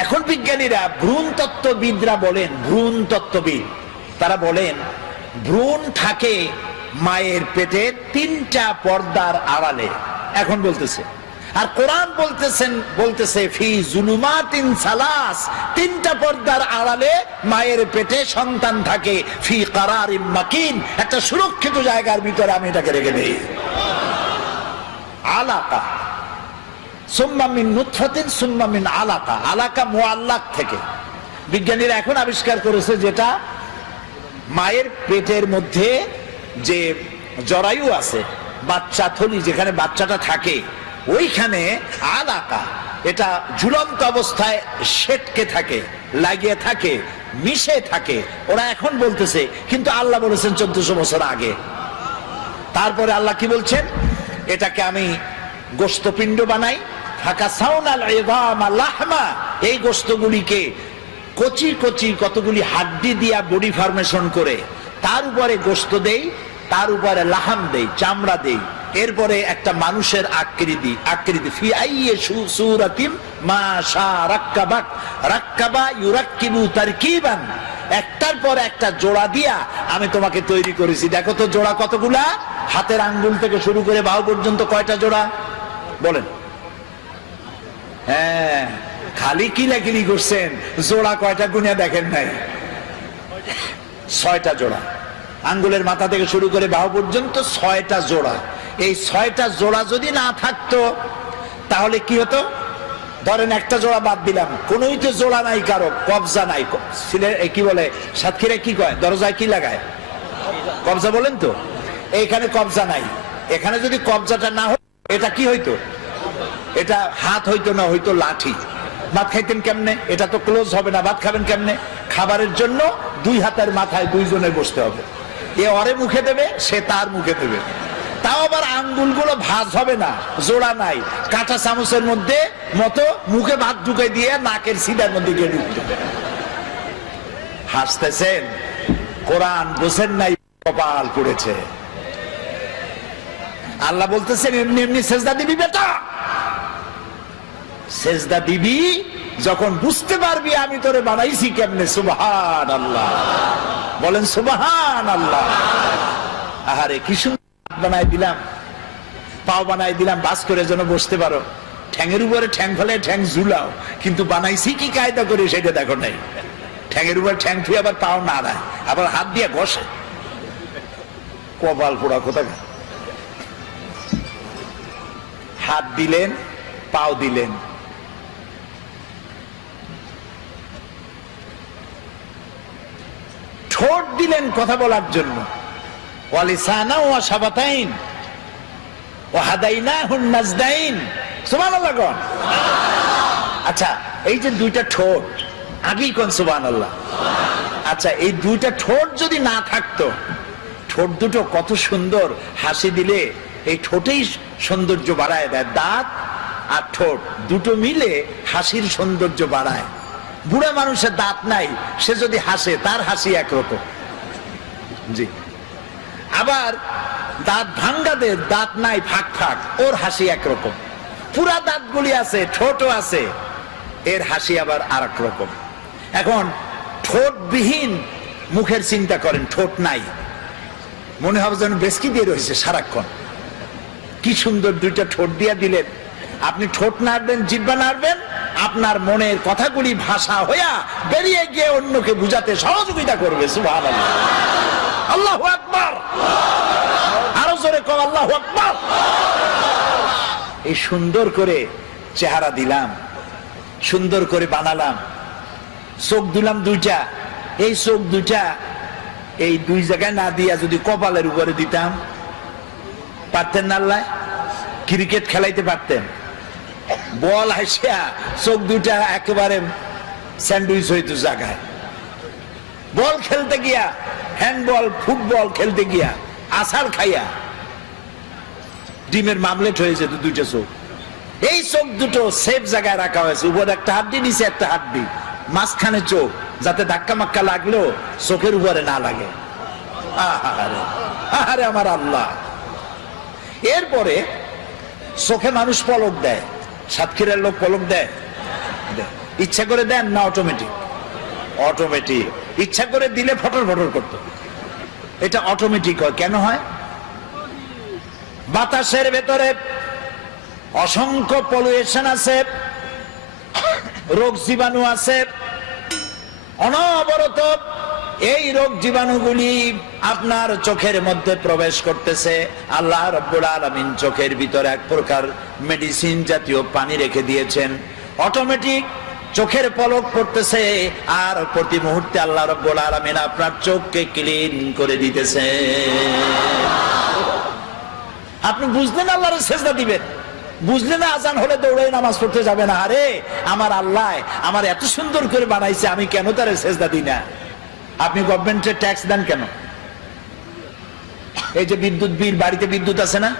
এখন বিজ্ঞানীরা, ভ্রূণ তত্ত্ববিদরা বলেন, ভ্রূণ তত্ত্ববিদ তারা বলেন, ভ্রূণ থাকে মায়ের পেটে 3টা পর্দার আড়ালে। এখন বলতেছে, আর কোরআন বলতেছে ফি জুলুমাতিন সালাস, 3টা পর্দার আড়ালে মায়ের পেটে সন্তান থাকে, ফি কারারিম মাকিন, একটা সুরক্ষিত জায়গার ভিতরে আমি এটাকে রেখে দেই। আলাকা সুম্মা মিন নুতফাতিন সুম্মা মিন আলাকা, আলাকা মুআল্লাক থেকে। বিজ্ঞানীরা এখন আবিষ্কার করেছে, যেটা মায়ের পেটের মধ্যে যে জরায়ু আছে, বাচ্চা থলি যেখানে বাচ্চাটা থাকে, ওইখানে আলাকা, এটা ঝুলন্ত অবস্থায় সেটকে থাকে, লাগিয়ে থাকে, মিশে থাকে। ওরা এখন বলতেছে, কিন্তু আল্লাহ বলেছেন 1400 বছর আগে। তারপরে আল্লাহ কি বলছেন? এটাকে আমি গোশতপিণ্ড বানাই, ফাকাসাউনাল ইযামা লাহমা, এই গোশতগুলিকে কচি কচি কতগুলি হাড্ডি দিয়া বডি ফরমেশন করে, তার উপরে গোশত দেই, তার উপরে লাহাম দেই, চামড়া দেই, এরপরে একটা মানুষের আকৃতি ফি আইয়ি সূরাতিম মা শা রাক্কাবাক, রাক্কাবা ইউরাক্কিবু তারকিবান, একটার পর একটা জোড়া দিয়া আমি তোমাকে তৈরি করেছি। দেখো তো জোড়া কতগুলা? হাতের আঙ্গুল থেকে শুরু করে বাহু পর্যন্ত কয়টা জোড়া বলেন? হ্যাঁ, খালি কিলাকিলি করছেন, জোড়া কয়টা গুনিয়া দেখেন নাই? 6টা জোড়া। আঙ্গুলের মাথা থেকে শুরু করে বাহু পর্যন্ত 6টা জোড়া। এই 6টা জোড়া যদি না থাকতো তাহলে কি হতো? ধরেন একটা জোড়া বাদ দিলাম, কোনোই তো জোড়া নাই, কারো কবজা নাই। কি বলে সাতক্ষীরায় কি কয়? দরজায় কি লাগায়? কবজা বলেন তো। এইখানে কবজা নাই। এখানে যদি কবজাটা না হতো, এটা কি হইতো? এটা হাত হইতো না, হইতো লাঠি। ভাত খাইতেন কেমনে? এটা তো ক্লোজ হবে না, ভাত খাবেন কেমনে? খাবারের জন্য 2 হাতের মাথায় 2 জনের বসতে হবে। এ অরে মুখে দেবে, সে তার মুখে দেবে। তাও আবার আঙ্গুলগুলো ভাঁজ হবে না, জোড়া নাই, কাঁটা চামচের মধ্যে মতো মুখে ভাত ঢুকে দিয়ে নাকের সিধার মধ্যে গিয়ে ঢুকতে। হাসতেছেন? কোরআন বোঝেন নাই, কপাল পড়েছে। আল্লাহ বলতেছেন, এমনি এমনি সেজদা দিবি বেটা, সেজদা দিবি যখন বুঝতে পারবি আমি তোরে বানাইছি কেমনে। সুবহানাল্লাহ বলেন, সুবহানাল্লাহ। আহারে কি সুন্দর বানাই দিলাম, পাও বানাই দিলাম বাস করে যেন বসতে পারো। ঠ্যাঙের উপরে ঠ্যাং ফেলে ঠ্যাং ঝুলাও, কিন্তু বানাইছি কি কায়দা করে সেটা দেখো নাই। ঠ্যাঙের উপর ঠ্যাং থুয়ে আবার পাও নাড়ায়, আবার হাত দিয়ে ঘষে। কপাল পোড়া কোথাকার। হাত দিলেন, পাও দিলেন, ঠোঁট দিলেন কথা বলার জন্য, ওয়ালিসানা ওয়া শাফাতাইন ওয়া হাদাইনাহুন নাজদাইন। সুবহানাল্লাহ কোন? আচ্ছা, এই যে 2টা ঠোঁট, আগেই কোন সুবহানাল্লাহ। আচ্ছা, এই 2টা ঠোঁট যদি না থাকতো, ঠোঁট দুটো কত সুন্দর, হাসি দিলে এই ঠোঁটেই সৌন্দর্য বাড়ায় দেয়। দাঁত আর ঠোঁট দুটো মিলে হাসির সৌন্দর্য বাড়ায়। বুড়া মানুষের দাঁত নাই, সে যদি হাসে তার হাসি একরকম। জি, আবার দাঁত ভাঙ্গাদের দাঁত নাই, ফাঁক ফাঁক, ওর হাসি একরকম। পুরা দাঁতগুলি আছে, ঠোঁটও আছে, এর হাসি আবার আর এক রকম। এখন ঠোঁটবিহীন মুখের চিন্তা করেন, ঠোঁট নাই, মনে হবে যেন বেসকি দিয়ে রয়েছে সারাক্ষণ। কি সুন্দর 2টা ঠোঁট দিয়া দিলেন। আপনি ঠোঁট নাড়বেন, জিহ্বা নাড়বেন, আপনার মনের কথাগুলি ভাষা হইয়া বেরিয়ে গিয়ে অন্যকে বুঝাতে সহযোগিতা করবে। সুবহানাল্লাহ, আল্লাহু আকবার, আরো জোরে কও আল্লাহু আকবার। এই সুন্দর করে চেহারা দিলাম, সুন্দর করে বানালাম, চোখ দিলাম দুইটা, এই চোখ দুইটা এই দুই জায়গায় না দিয়া যদি কপালের উপরে দিতাম, পারতেন না? আল্লাহ ক্রিকেট খেলাইতে পারতেন, বল হাসিয়া চোখ দুইটা একেবারে স্যান্ডউইচ হইতো জায়গায়। বল খেলতে গিয়া, হ্যান্ডবল ফুটবল খেলতে গিয়া আছাড় খাইয়া ডিমের মামলেট হয়ে যেত দুইটা চোখ। এই চোখ দুটো সেফ জায়গায় রাখা হয়েছে, উপর একটা হাড্ডি, নিচে একটা হাড্ডি, মাঝখানে চোখ, যাতে ধাক্কা মাক্কা লাগলেও চোখের উপরে না লাগে। আহারে আহারে আমার আল্লাহ। এরপরে চোখে মানুষ পলক দেয়, সাতক্ষীরার লোক পলক দেয়, ইচ্ছা করে দেন না অটোমেটিক? অটোমেটিক। ইচ্ছা করে দিলে ফটর ফটর করতো, এটা অটোমেটিক হয়। কেন হয়? বাতাসের ভেতরে অসংখ্য পলিউশন আছে, রোগ জীবাণু আছে, অনবরত এই রোগ জীবাণুগুলি আপনার চোখের মধ্যে প্রবেশ করতেছে। আল্লাহ রাব্বুল আলামিন চোখের ভিতরে এক প্রকার মেডিসিন জাতীয় পানি রেখে দিয়েছেন, অটোমেটিক চোখের পলক পড়তেছে, আর প্রতি মুহূর্তে আল্লাহ রাব্বুল আলামিন আপনার চোখকে ক্লিন করে দিতেছে। আপনি বুঝলেন আল্লাহর সেজদা দিবেন, বুঝলেন না আজান হলে দৌড়ে নামাজ পড়তে যাবে না। আরে আমার আল্লাহ আমার এত সুন্দর করে বানাইছে, আমি কেন তার সেজদা দিই না? আপনি গভর্নমেন্টের ট্যাক্স দেন কেন? এই যে বিদ্যুৎ বিল, বাড়িতে বিদ্যুৎ আছে না,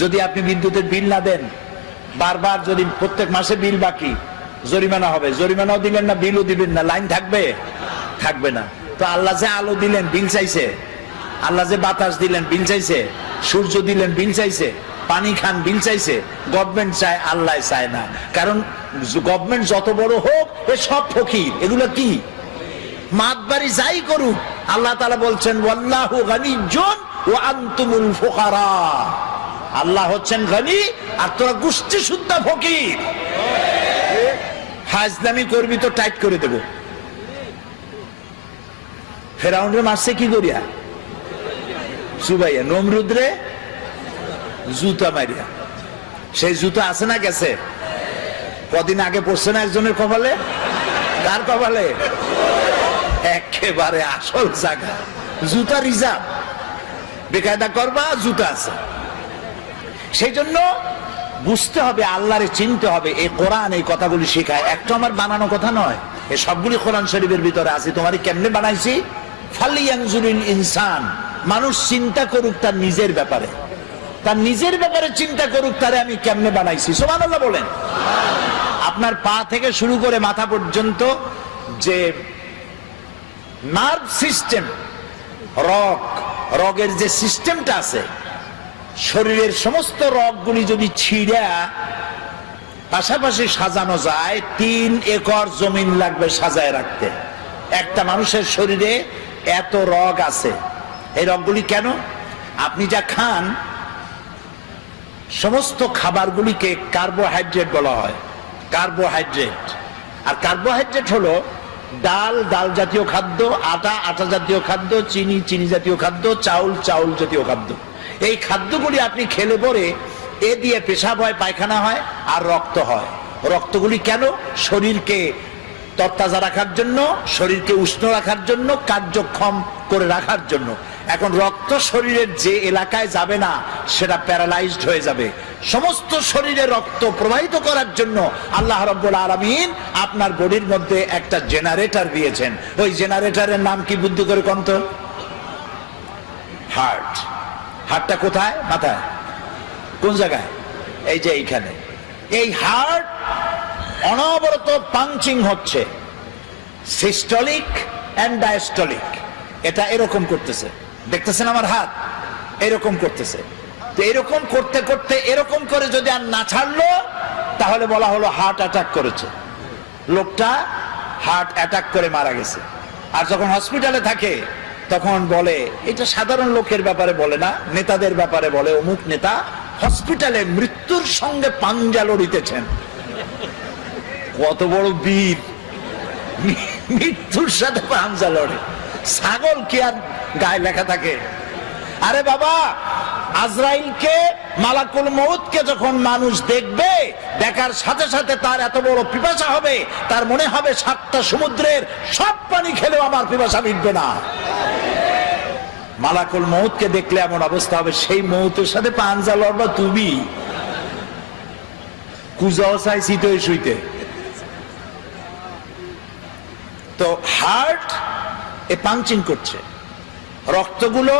যদি আপনি বিদ্যুতের বিল না দেন, বারবার যদি প্রত্যেক মাসে বিল বাকি, জরিমানা হবে। জরিমানাও দিলেন না, বিলও দিবেন না, লাইন থাকবে? থাকবে না। তো আল্লাহ যে আলো দিলেন বিল চাইছে, আল্লাহ যে বাতাস দিলেন বিল চাইছে, সূর্য দিলেন বিল চাইছে, পানি খান বিল চাইছে। গভর্নমেন্ট চায়, আল্লাহ চায় না। কারণ গভর্নমেন্ট যত বড় হোক এ সব ফকির, এগুলো কি মাতবাড়ি যাই করুক, আল্লাহ তাআলা বলছেন ওয়াল্লাহু গানিয়্যুন ওয়া আনতুমুল ফুকারা। আল্লাহ হচ্ছেন গনি আর তোরা গোষ্ঠী শুদ্ধ ফকির। হাজলামি করবি তো টাইট করে দেব। ফেরাউনরে মারছে কি করিয়া? সুবাইয়া। নমরুদরে জুতা মারিয়া। সেই জুতা আছে না গেছে? কদিন আগে পড়ছে না একজনের কপালে? কার কপালে? একেবারে আসল জায়গা, জুতা রিজার্ভ, বেকায়দা করবা, জুতা আছে। সেই জন্য বুঝতে হবে, আল্লাহরে চিনতে হবে। এই কোরআন এই কথাগুলি শেখায়, একটা আমার বানানো কথা নয়, এই সবগুলি কোরআন শরীফের ভিতরে আছে। তোমারই কেমনে বানাইছি? ফালিয়ানজুরিল ইনসান, মানুষ চিন্তা করুক তার নিজের ব্যাপারে, তার নিজের ব্যাপারে চিন্তা করুক, তারে আমি কেমনে বানাইছি। সুবহানাল্লাহ বলেন। আপনার পা থেকে শুরু করে মাথা পর্যন্ত যে নার্ভ সিস্টেম, রগের যে সিস্টেমটা আছে, শরীরের সমস্ত রগগুলি যদি ছিঁড়া পাশাপাশি সাজানো যায়, 3 একর জমিন লাগবে সাজায় রাখতে। একটা মানুষের শরীরে এত রগ আছে। এই রগগুলি কেন? আপনি যা খান সমস্ত খাবারগুলিকে কার্বোহাইড্রেট বলা হয়, কার্বোহাইড্রেট। আর কার্বোহাইড্রেট হলো ডাল, ডাল জাতীয় খাদ্য, আটা, আটা জাতীয় খাদ্য, চিনি, চিনি জাতীয় খাদ্য, চাউল, চাউল জাতীয় খাদ্য। এই খাদ্যগুলি আপনি খেলে পরে এ দিয়ে পেশাব হয়, পায়খানা হয়, আর রক্ত হয়। রক্তগুলি কেন? শরীরকে তরতাজা রাখার জন্য, শরীরকে উষ্ণ রাখার জন্য, কার্যক্ষম করে রাখার জন্য। এখন রক্ত শরীরের যে এলাকায় যাবে না সেটা প্যারালাইজড হয়ে যাবে। সমস্ত শরীরে রক্ত প্রবাহিত করার জন্য আল্লাহ রাব্বুল আলামিন আপনার বডির মধ্যে একটা জেনারেটর দিয়েছেন। ওই জেনারেটরের নাম কি বুদ্ধি করে কোন তো? হার্ট। হার্টটা কোথায়? মাথায়। কোন জায়গায়? এই যে এইখানে। এই হার্ট অনবরত পাঞ্চিং হচ্ছে, সিস্টোলিক এন্ড ডায়াস্টোলিক। এটা এরকম করতেছে, দেখতেছেন আমার হাত এরকম করতেছে। তো এরকম করতে করতে এরকম করে যদি আর না ছাড়লো তাহলে বলা হলো হার্ট অ্যাটাক করেছে, লোকটা হার্ট অ্যাটাক করে মারা গেছে। আর যখন হসপিটালে থাকে তখন বলে, এটা সাধারণ লোকের ব্যাপারে বলে না, নেতাদের ব্যাপারে বলে, অমুক নেতা হসপিটালে মৃত্যুর সঙ্গে পাঞ্জা লড়িতেছেন। কত বড় বীর, মৃত্যুর সাথে পাঞ্জা লড়ে। ছাগল কি আর গায়ে লেখা থাকে? আরে বাবা, আজরাইলকে, মালাকুল মউতকে যখন মানুষ দেখবে, দেখার সাথে সাথে তার এত বড় পিপাসা হবে, তার মনে হবে 7টা সমুদ্রের সব পানি খেলেও আমার পিপাসা মিটবে না। মালাকুল মউতকে দেখলে এমন অবস্থা হবে, সেই মউতের সাথে পাঞ্জা লড়বা তুমি? কুজাও চাইছি তো শুইতে। তো হার্ট এ পাঞ্চিং করছে, রক্তগুলো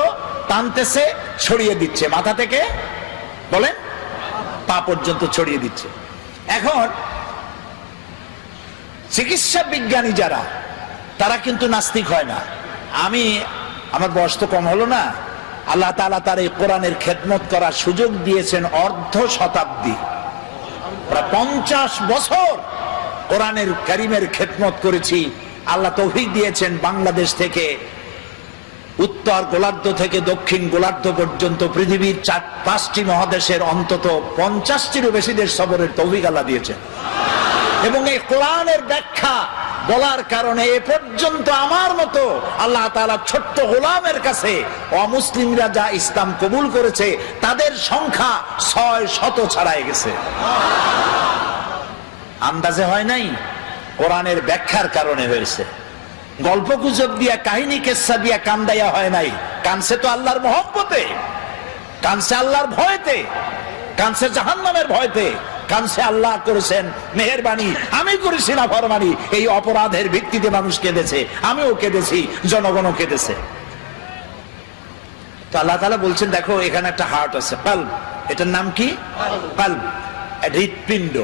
টানতেছে, ছড়িয়ে দিচ্ছে, মাথা থেকে বলেন পা পর্যন্ত ছড়িয়ে দিচ্ছে। এখন চিকিৎসা বিজ্ঞানী যারা, তারা কিন্তু নাস্তিক হয় না। আমার বয়স তো কম হলো না, আল্লাহ তাআলা তার এই কোরআনের খেদমত করার সুযোগ দিয়েছেন অর্ধ শতাব্দী, প্রায় 50 বছর কোরআনের কারিমের খেদমত করেছি। আল্লাহ তৌফিক দিয়েছেন বাংলাদেশ থেকে উত্তর গোলার্ধ থেকে দক্ষিণ গোলার্ধ পর্যন্ত পৃথিবীর 4-5টি মহাদেশের অন্তত 50টিরও বেশি দেশ সফরের তৌফিক আল্লাহ দিয়েছেন। এবং এই কোরআনের ব্যাখ্যা বলার কারণে এ পর্যন্ত আমার মতো আল্লাহ তাআলা ছোট্ট গোলামের কাছে অমুসলিমরা যা ইসলাম কবুল করেছে, তাদের সংখ্যা 600 ছাড়াই গেছে। আন্দাজে হয় নাই, কোরআনের ব্যাখ্যার কারণে হয়েছে। গল্প গুজব দিয়া, কাহিনী কেচ্ছা দিয়া কান্দাইয়া হয় নাই। কানছে তো আল্লাহর মহব্বতে, কানছে আল্লাহর ভয়তে, কানছে জাহান্নামের ভয়তে, কানছে আল্লাহ করেছেন মেহেরবানি, আমি করেছি না ফরমানি। এই অপরাধের ভিত্তিতে মানুষ কেঁদেছে, আমিও কেঁদেছি, জনগণও কেঁদেছে। তো আল্লাহ তাআলা বলছেন, দেখো এখানে একটা হার্ট আছে, পাল্ব। এটার নাম কি? পাল্ব, হৃৎপিণ্ড।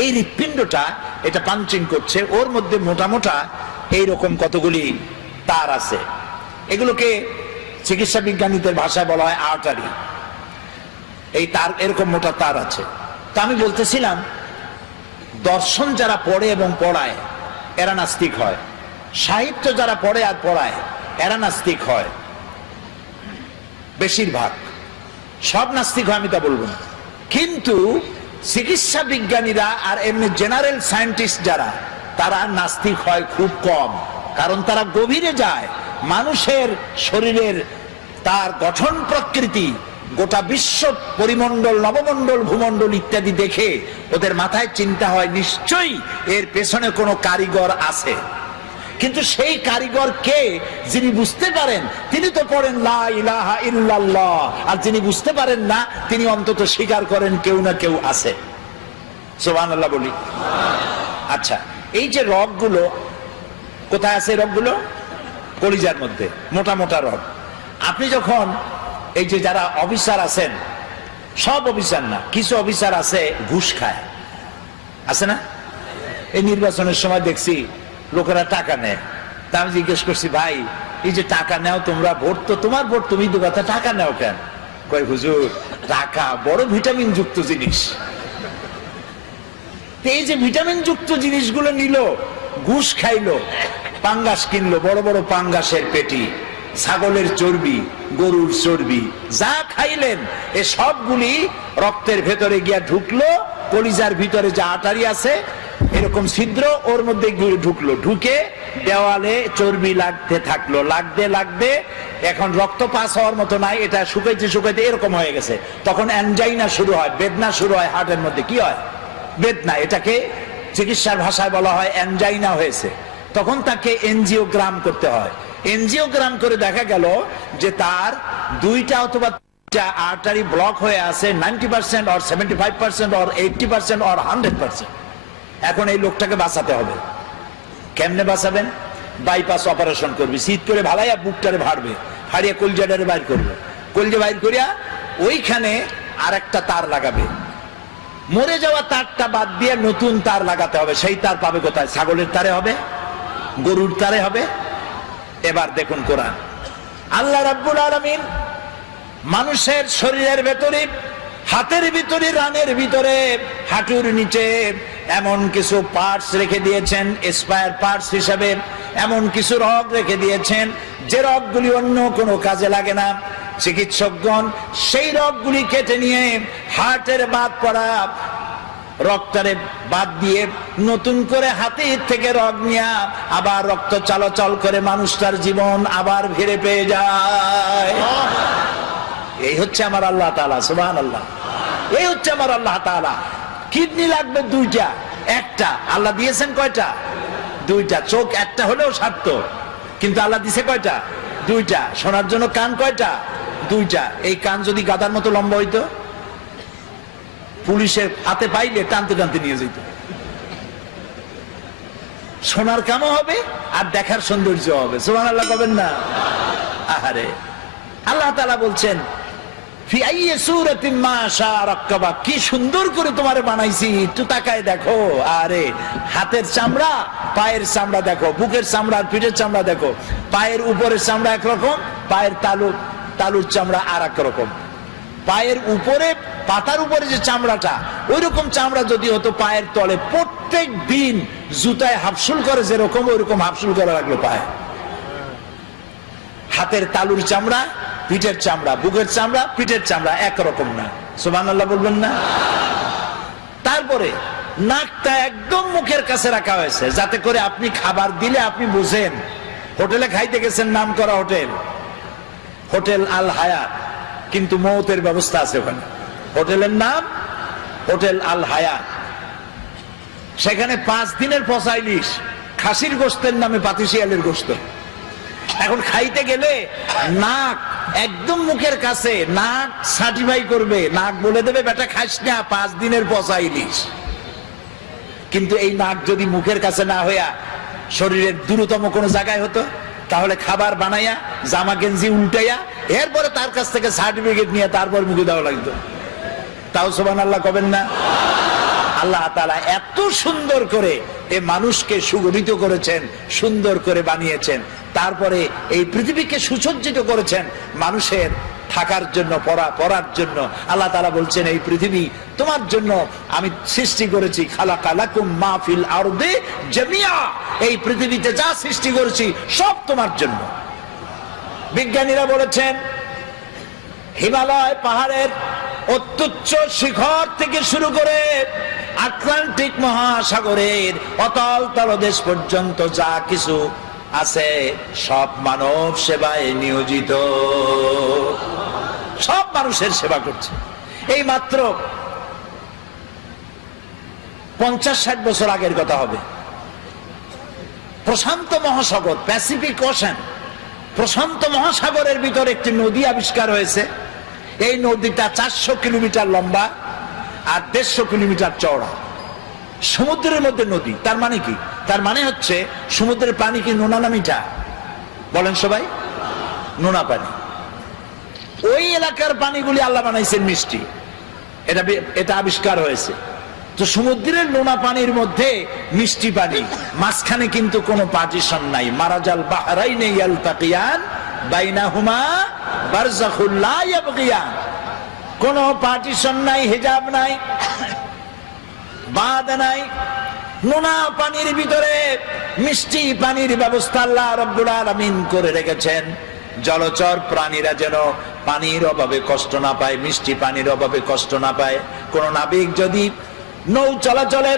এই হৃৎপিণ্ডটা এটা পাঞ্চিং করছে, ওর মধ্যে মোটা মোটা এইরকম কতগুলি তার আছে। এগুলোকে চিকিৎসা বিজ্ঞানীদের ভাষায় বলা হয় আর্টারি। এই তার, এরকম মোটা তার আছে। তা আমি বলতেছিলাম, দর্শন যারা পড়ে এবং পড়ায় এরা নাস্তিক হয়, সাহিত্য যারা পড়ে আর পড়ায় এরা নাস্তিক হয়। বেশিরভাগ, সব নাস্তিক হয় আমি তা বলবো না, কিন্তু চিকিৎসা বিজ্ঞানীরা আর এমনি জেনারেল সায়েন্টিস্ট যারা, তারা নাস্তিক হয় খুব কম। কারণ তারা গভীরে যায়, মানুষের শরীরের তার গঠন প্রকৃতি, গোটা বিশ্ব পরিমণ্ডল, নবমণ্ডল, ভূমণ্ডল ইত্যাদি দেখে ওদের মাথায় চিন্তা হয় নিশ্চয়ই এর পেছনে কোনো কারিগর আছে। কিন্তু সেই কারিগর কে? যিনি বুঝতে পারেন তিনি তো পড়েন লা ইলাহা ইল্লাল্লাহ, আর যিনি বুঝতে পারেন না তিনি অন্তত স্বীকার করেন কেউ না কেউ আছে। সুবহানাল্লাহ বলি। আচ্ছা, এই যে রগগুলো কোথায় আছে? রগগুলো কলিজার মধ্যে, মোটা মোটা রগ। আপনি যখন এই যে যারা অফিসার আছেন, সব অফিসার না, কিছু অফিসার আছে ঘুষ খায়, আছে না? এই নির্বাচনের সময় দেখছি লোকেরা টাকা নেয়। তা আমি জিজ্ঞেস করছি, ভাই এই যে টাকা নেও তোমরা, ভোট তো তোমার ভোট, তুমি দু কথা টাকা নেও কেন? কই হুজুর, টাকা বড় ভিটামিন যুক্ত জিনিস। এই যে ভিটামিন যুক্ত জিনিসগুলো নিল, ঘুষ খাইলো, পাঙ্গাস কিনলো, বড় বড় পাঙ্গাসের পেটি, ছাগলের চর্বি, গরুর চর্বি, যা খাইলেন এ সবগুলি রক্তের ভেতরে গিয়া ঢুকলো। কলিজার ভিতরে যা আটারি আছে এরকম ছিদ্র, ওর মধ্যে ঢুকলো, ঢুকে দেওয়ালে চর্বি লাগতে থাকলো, লাগতে লাগতে এখন রক্ত পাস হওয়ার মতো নাই, এটা শুকাইতে শুকাইতে এরকম হয়ে গেছে। তখন অ্যানজাইনা শুরু হয়, বেদনা শুরু হয় হার্টের মধ্যে। কি হয়? বেদনা। এটাকে চিকিৎসার ভাষায় বলা হয় অ্যানজাইনা হয়েছে। তখন তাকে এনজিওগ্রাম করতে হয়। এনজিওগ্রাম করে দেখা গেল যে তার 2টা অথবা 3টা আর্টারি ব্লক হয়ে আছে, 90% or 75% or 80% or 100%। এখন এই লোকটাকে বাঁচাতে হবে। কেমনে বাঁচাবেন? বাইপাস অপারেশন করবে, শীত করে ভালাইয়া বুকটারে ভাড়বে, হারিয়ে কলজাটারে বাইর করবে, কলজা বাইর করিয়া ওইখানে আর একটা তার লাগাবে। মরে যাওয়া তারটা বাদ দিয়ে নতুন তার লাগাতে হবে। সেই তার পাবে কোথায়? ছাগলের তারে হবে, গরুর তারে হবে। এবার দেখুন কোরআন, আল্লাহ রাব্বুল আলামিন মানুষের শরীরের ভেতরে, হাতের ভিতরে, রানের ভিতরে, হাঁটুর নিচে এমন কিছু পার্টস রেখে দিয়েছেন, স্পায়ার পার্টস হিসাবে এমন কিছু রগ রেখে দিয়েছেন যে রগগুলি অন্য কোনো কাজে লাগে না। চিকিৎসকগণ সেই রগগুলি কেটে নিয়ে হার্টের বাদ পড়া রক্তরে বাদ দিয়ে নতুন করে হাতির থেকে রগ নিয়ে আবার রক্ত চলাচল করে মানুষটার জীবন আবার ফিরে পেয়ে যায়। এই হচ্ছে আমার আল্লাহ তাআলা, সুবহানাল্লাহ। এই হচ্ছে আমার আল্লাহ তাআলা। কিডনি লাগবে দুইটা, একটা আল্লাহ দিয়েছেন কয়টা? দুইটা। চোখ একটা হলেও সারত, কিন্তু আল্লাহ দিছে কয়টা? দুইটা। শোনার জন্য কান কয়টা? দুইটা। এই কান যদি গাদার মতো লম্বা হইতো, পুলিশের হাতে পাইলে টানতে টানতে নিয়ে যেত। শোনার কামও হবে আর দেখার সৌন্দর্য হবে। সুবহানাল্লাহ কবেন না? আহারে, আল্লাহ তাআলা বলছেন ফি আইয়ি সূরাতিন মা শা রাক্কাবা, কি সুন্দর করে তোমারে বানাইছি, একটু তাকায় দেখো। আরে হাতের চামড়া, পায়ের চামড়া দেখো, বুকের চামড়া আর পিঠের চামড়া দেখো। পায়ের উপরের চামড়া একরকম, পায়ের তালুর চামড়া আর এক রকম। পায়ের উপরে, পাতার উপরে যে চামড়াটা, ওই রকম চামড়া যদি হতো পায়ের তলে, প্রত্যেক দিন জুতায় হাফসুল করে যেরকম, ওইরকম হাফসুল করা লাগলো পায়ে। হাতের তালুর চামড়া, পিঠের চামড়া, বুকের চামড়া, পিঠের চামড়া একরকম না। সুবহানাল্লাহ বলবেন না? তারপরে নাকটা একদম মুখের কাছে রাখা হয়েছে, যাতে করে আপনি খাবার দিলে আপনি বুঝেন। হোটেলে খাইতে গেছেন, নাম করা হোটেল, হোটেল আল হায়াত, কিন্তু মৌতের ব্যবস্থা আছে ওখানে। হোটেলের নাম হোটেল আল হায়াত। সেখানে 5 দিনের পচা ইলিশ, খাসির গোশতের নামে পাতিশিয়ালের গোশত। এখন খাইতে গেলে নাক একদম মুখের কাছে, নাক সার্টিফাই করবে, নাক বলে দেবে বেটা খাস না, 5 দিনের পচা ইলিশ। কিন্তু এই নাক যদি মুখের কাছে না হইয়া শরীরের দূরতম কোনো জায়গায় হতো, তাহলে খাবার বানাইয়া জামা গেঞ্জি উল্টাইয়া এরপরে তার কাছ থেকে সার্টিফিকেট নিয়ে তারপর মুখে দেওয়া লাগতো। তাও সুবহানাল্লাহ কবেন না? আল্লাহ তাআলা এত সুন্দর করে এ মানুষকে সুগঠিত করেছেন, সুন্দর করে বানিয়েছেন, তারপরে এই পৃথিবীকে সুসজ্জিত করেছেন মানুষের থাকার জন্য, পড়ার জন্য। আল্লাহ তাআলা বলছেন এই পৃথিবী তোমার জন্য আমি সৃষ্টি করেছি, খালাকা লাকুম মা ফিল আরদি জামিয়া, এই পৃথিবীতে যা সৃষ্টি করেছি সব তোমার জন্য। বিজ্ঞানীরা বলেছেন হিমালয় পাহাড়ের অত্যুচ্চ শিখর থেকে শুরু করে আটলান্টিক মহাসাগরের অতল তলদেশ পর্যন্ত যা কিছু আছে সব মানব সেবায় নিয়োজিত, সব মানুষের সেবা করছে। এই মাত্র 50-60 বছর আগের কথা হবে। প্রশান্ত মহাসাগর, প্যাসিফিক ওশান, প্রশান্ত মহাসাগরের ভিতরে একটি নদী আবিষ্কার হয়েছে। এই নদীটা 400 কিলোমিটার লম্বা আর 150 কিলোমিটার চওড়া। সমুদ্রের মধ্যে নদী, তার মানে কি? তার মানে হচ্ছে সমুদ্রের পানি কি নোনা না মিঠা? বলেন সবাই, নোনা পানি। ওই এলাকার পানিগুলি আল্লাহ বানাইছেন মিষ্টি, এটা আবিষ্কার হয়েছে। তো সমুদ্রের নোনা পানির মধ্যে মিষ্টি পানি, মাঝখানে কিন্তু কোনো পার্টিশন নাই। মারাজাল বাহরাইনে ইয়ালতাকিয়ান বাইনাহুমা বারযাখুল লা ইয়াবগিয়ান, কোনো পার্টিশন নাই, হিজাব নাই, বাঁধ নাই। নোনা পানির ভিতরে মিষ্টি পানির ব্যবস্থা আল্লাহ রাব্বুল আলামিন করে রেখেছেন। জলচর প্রাণীরা যেন পানির অভাবে কষ্ট না পায়, মিষ্টি পানির অভাবে কষ্ট না পায়। কোন নাবিক যদি নৌ চলাচলে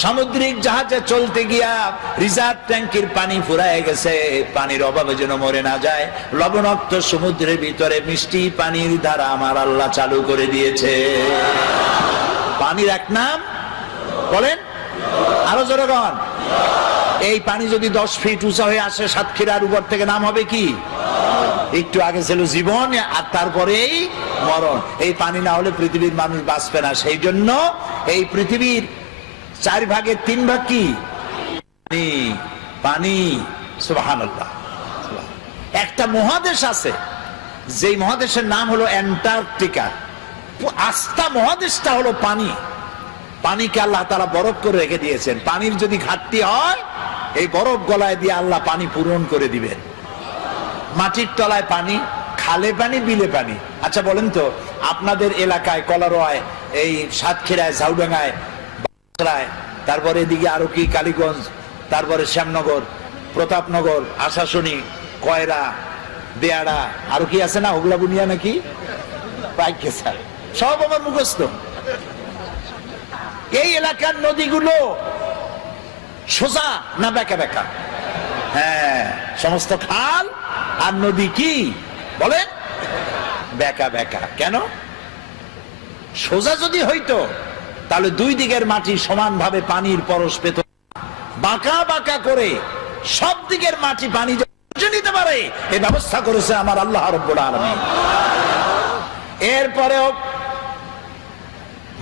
সামুদ্রিক জাহাজে চলতে গিয়া রিজার্ভ ট্যাঙ্কির পানি ফুরায় গেছে, পানির অভাবে যেন মরে না যায়। লবণাক্ত সমুদ্রের ভিতরে মিষ্টি পানির ধারা আমার আল্লাহ চালু করে দিয়েছে। পানির এক নাম বলেন, আরো জোরে বলেন। এই পানি যদি 10 ফিট উঁচা হয়ে আসে সাতক্ষীরার উপর থেকে, নাম হবে কি? একটু আগে ছিল জীবন আর তারপরেই মরণ। এই পানি না হলে পৃথিবীর মানুষ বাঁচবে না। সেই জন্য এই পৃথিবীর 4 ভাগের 3 ভাগ কি? পানি। সুবহানাল্লাহ। একটা মহাদেশ আছে, যেই মহাদেশের নাম হলো অ্যান্টার্কটিকা। আস্থা মহাদেশটা হলো পানি। পানিকে আল্লাহ তাআলা বরফ করে রেখে দিয়েছেন। পানির যদি ঘাটতি হয়, এই বরফ গলায় দিয়ে আল্লাহ পানি পূরণ করে দিবেন। মাটির তলায় পানি, খালে পানি, বিলে পানি। আচ্ছা বলেন তো, আপনাদের এলাকায় কলারোয়ায়, এই সাতক্ষীরায়, ঝাউডাঙ্গায়, তারপরে এদিকে আরো কি কালীগঞ্জ, তারপরে শ্যামনগর, প্রতাপনগর, আশাশুনি, কয়রা, দেয়াড়া, আরো কি আছে না, ওগুলা বুনিয়া নাকি, সব আমার মুখস্থ। এই এলাকার নদীগুলো সোজা না বেঁকা বেঁকা? হ্যাঁ, সমস্ত খাল আর নদী কি বলেন? বেঁকা বেঁকা। কেন? সোজা যদি হইতো তাহলে দুই দিকের মাটি সমানভাবে পানির পরশ পেত। বাঁকা বাঁকা করে সব দিকের মাটি পানি নিতে পারে এই ব্যবস্থা করেছে আমার আল্লাহ রাব্বুল আলামিন। এরপরেও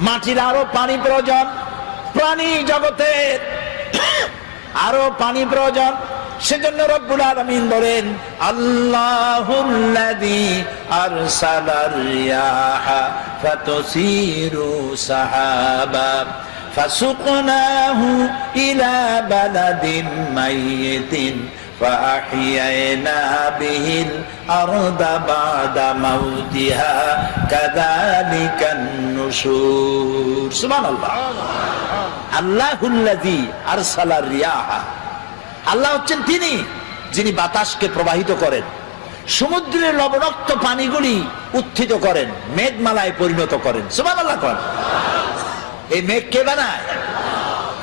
মাটির আরো পানি প্রয়োজন, প্রাণী জগতের আরো পানি প্রয়োজন। সেজন্য রব্বুল আলামিন বলেন, আল্লাহুল্লাযী আরসালার রিয়াহা ফাতুসিরু সাহাবা ফাসুকনাহু ইলা বালাদিন মাইয়িতিন فأحيينا به الأرض بعد موتها كذلك النشور سبحان الله الله الذي أرسل الرياح আল্লাহ হচ্ছেন তিনি যিনি বাতাসকে প্রবাহিত করেন, সমুদ্রের লবণাক্ত পানিগুলি উত্থিত করেন, মেঘমালায় পরিণত করেন। সুবহানাল্লাহ। করেন। এই মেঘ কে বানায়?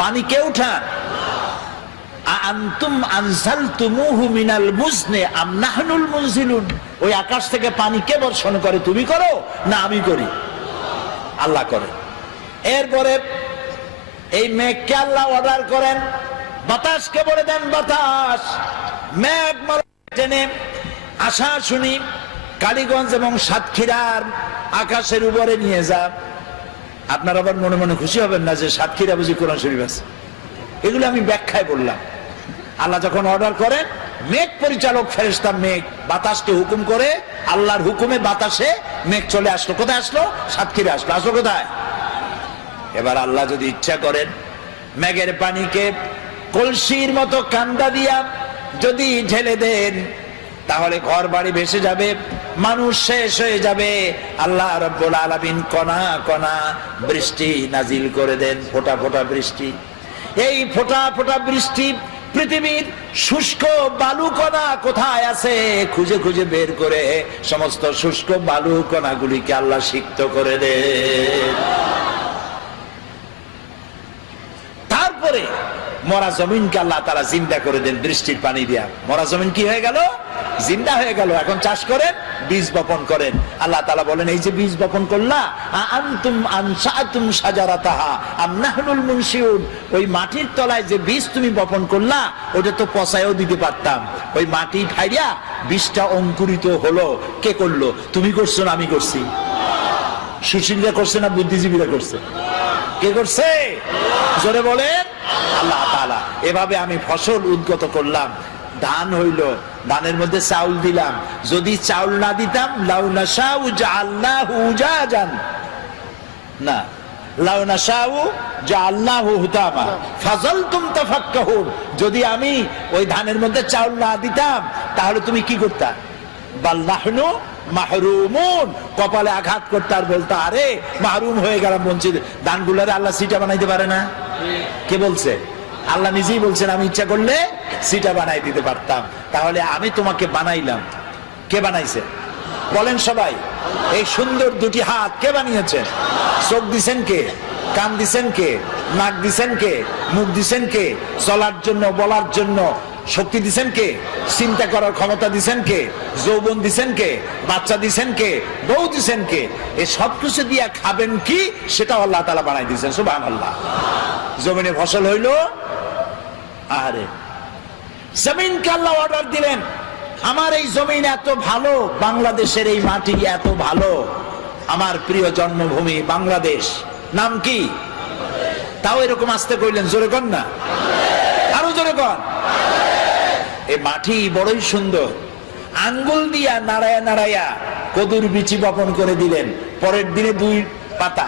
পানি কে উঠান? আনতুম আনজালতুমুহু মিনাল মুজনি আম নাহনুল মুনজিলুন। ওই আকাশ থেকে পানি কে বর্ষণ করে? তুমি করো না আমি করি? আল্লাহ করে। এরপরে এই মেঘকে আল্লাহ অর্ডার করেন, বাতাসকে বলে দেন বাতাস মেঘমালা টেনে আশা শুনি কালীগঞ্জ এবং সাতক্ষীরার আকাশের উপরে নিয়ে যা। আপনারা আবার মনে মনে খুশি হবেন না যে সাতক্ষীরা বুঝি কোরআন শরীফ আছে। এগুলো আমি ব্যাখ্যায় বললাম। আল্লাহ যখন অর্ডার করেন, মেঘ পরিচালক ফেরেশতা মেঘ বাতাসকে হুকুম করে, আল্লাহর হুকুমে বাতাসে মেঘ চলে আসলো। কোথায় আসলো? সাতক্ষীরা আসলো। আসলো কোথায়? এবার আল্লাহ যদি ইচ্ছা করেন, মেঘের পানিকে কলসির মতো কান্দা দিয়া যদি ঢেলে দেন, তাহলে ঘর বাড়ি ভেসে যাবে, মানুষ শেষ হয়ে যাবে। আল্লাহ রাব্বুল আলামিন কণা কণা বৃষ্টি নাজিল করে দেন, ফোঁটা ফোঁটা বৃষ্টি। এই ফোঁটা ফোঁটা বৃষ্টি পৃথিবীর শুষ্ক বালু কণা কোথায় আছে খুঁজে খুঁজে বের করে সমস্ত শুষ্ক বালু কণাগুলিকে আল্লাহ সিক্ত করে দেন। তারপরে মরা জমিনকে আল্লাহ তাআলা জিন্দা করে দেন বৃষ্টির পানি দিয়া। মরা জমিন কি হয়ে গেল? জিন্দা হয়ে গেল। এখন চাষ করেন, বীজ বপন করেন। আল্লাহ তাআলা বলেন, এই যে বীজ বপন করলা, আনতুম আনশাতুম শাজারাতাহা আম নাহনুল মুনশিউন। ওই মাটির তলায় যে বীজ তুমি বপন করলা, ওটা তো পচায়ও দিতে পারতাম। ওই মাটি ফাইড়া বীজটা অঙ্কুরিত হলো। কে করলো? তুমি করছো না আমি করছি? সুশীলরা করছে না বুদ্ধিজীবীরা করছে? কে করছে? জোরে বলেন, আল্লাহ তাআলা। এভাবে আমি ফসল উদ্গত করলাম, ধান হইল, ধানের মধ্যে চাউল দিলাম। যদি চাউল না দিতাম, লাউ নাশাউ জাআলনাহু উজাজান, না লাউ নাশাউ জাআলনাহু হুতামা ফাযালতুম তাফাক্কাহুন। যদি আমি ওই ধানের মধ্যে চাউল না দিতাম, তাহলে তুমি কি করতা? বাল নাহনু মাহরুমুন, কপালে আঘাত করতে আর বলতো, আরে মাহরুম হয়ে গেলাম, বঞ্চিত। ধানগুলারে আল্লাহ সিটা বানাইতে পারে না? কে বলছে? আল্লাহ নিজেই বলছেন, আমি ইচ্ছা করলে সিটা বানাই দিতে পারতাম। তাহলে আমি তোমাকে বানাইলাম। কে বানাইছে? বলেন সবাই। এই সুন্দর দুটি হাত কে বানিয়েছেন? চোখ দিছেন কে? কান দিছেন কে? নাক দিছেন কে? মুখ দিছেন কে? চলার জন্য, বলার জন্য শক্তি দিছেন কে? চিন্তা করার ক্ষমতা দিছেন কে? যৌবন দিছেন কে? বাচ্চা দিছেন কে? বউ দিছেন কে? এই সবকিছু দিয়া খাবেন কি, সেটাও আল্লাহ তাআলা বানাই দিয়েছেন। সুবহানাল্লাহ। জমিনে ফসল হইল, আরে জমিনকে আল্লাহ অর্ডার দিলেন, আমার এই জমিন এত ভালো, বাংলাদেশের এই মাটি এত ভালো, আমার প্রিয় জন্মভূমি বাংলাদেশ, নাম কি? তাও এরকম আসতে কইলেন, জোরে কর না, আরো জোরে কর। এই মাটি বড়ই সুন্দর। আঙ্গুল দিয়া নাড়ায়া নাড়ায়া কদুর বিচি বপন করে দিলেন। পরের দিনে 2 পাতা,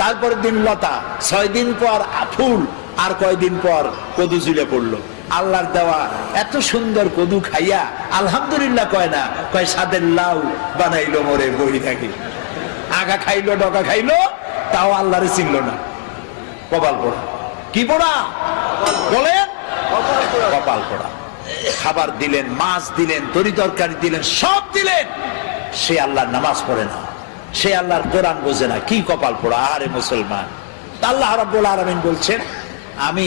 তারপরের দিন লতা, 6 দিন পর ফুল, আর কয়দিন পর কদু ঝুলে পড়লো। আল্লাহর দেওয়া এত সুন্দর কদু খাইয়া আলহামদুলিল্লাহ কয় না, কয় সাদের লাউ বানাইলো মোরে বই থাকি। আগা খাইলো, ডকা খাইলো, তাও আল্লাহরে চিনল না। কপাল পোড়া। কি পোড়া বলেন? কপাল পোড়া। খাবার দিলেন, মাছ দিলেন, তরি তরকারি দিলেন, সব দিলেন, সে আল্লাহর নামাজ পড়ে না, সে আল্লাহর কোরআন বোঝে না। কি কপাল পোড়া! আরে মুসলমান, আল্লাহ রাব্বুল আলামিন বলছেন আমি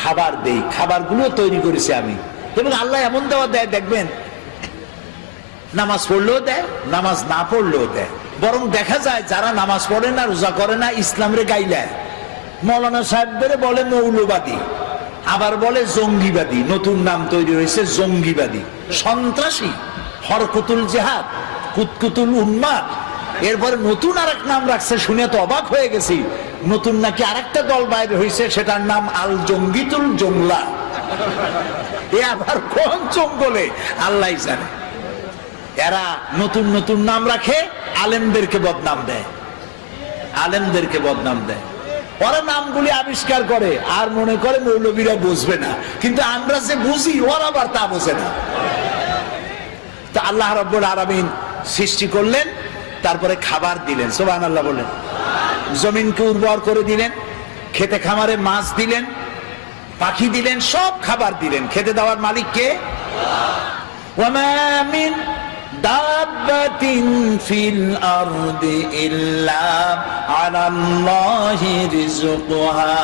খাবার দেই, খাবারগুলো তৈরি করেছি আমি। এবং আল্লাহ এমন দেওয়া দেয়, দেখবেন নামাজ পড়লেও দেয়, নামাজ না পড়লেও দেয়। বরং দেখা যায় যারা নামাজ পড়ে না, রোজা করে না, ইসলামরে গাইলায়। মৌলানা সাহেবদের বলে মৌলবাদী, আবার বলে জঙ্গিবাদী। নতুন নাম তৈরি হয়েছে জঙ্গিবাদী, সন্ত্রাসী, হরকুতুল জিহাদ, কুতকুতুল উন্মাদ। এরপরে নতুন আরেক নাম রাখছে, শুনে তো অবাক হয়ে গেছি। নতুন নাকি আরেকটা দল বাইরে হয়েছে, সেটার নাম আল জঙ্গিতুল জংলা। এ আবার কোন জঙ্গলে আল্লাহ জানে। এরা নতুন নতুন নাম রাখে, আলেমদেরকে বদনাম দেয়, আলেমদেরকে বদনাম দেয়। ওরা নামগুলি আবিষ্কার করে আর মনে করে মৌলবীরা বুঝবে না, কিন্তু আমরা যে বুঝি ওরা আবার তা বোঝে না। তো আল্লাহ রাব্বুল আলামিন সৃষ্টি করলেন, তারপরে খাবার দিলেন, সুবহানাল্লাহ বলেন। জমিনকে উর্বর করে দিলেন, খেতে খামারে মাছ দিলেন, পাখি দিলেন, সব খাবার দিলেন। খেতে দেওয়ার মালিক কে? ওয়ামা মিন দাব্বাতিন ফিল আরদি ইল্লা আলাল্লাহি রিজকুহা।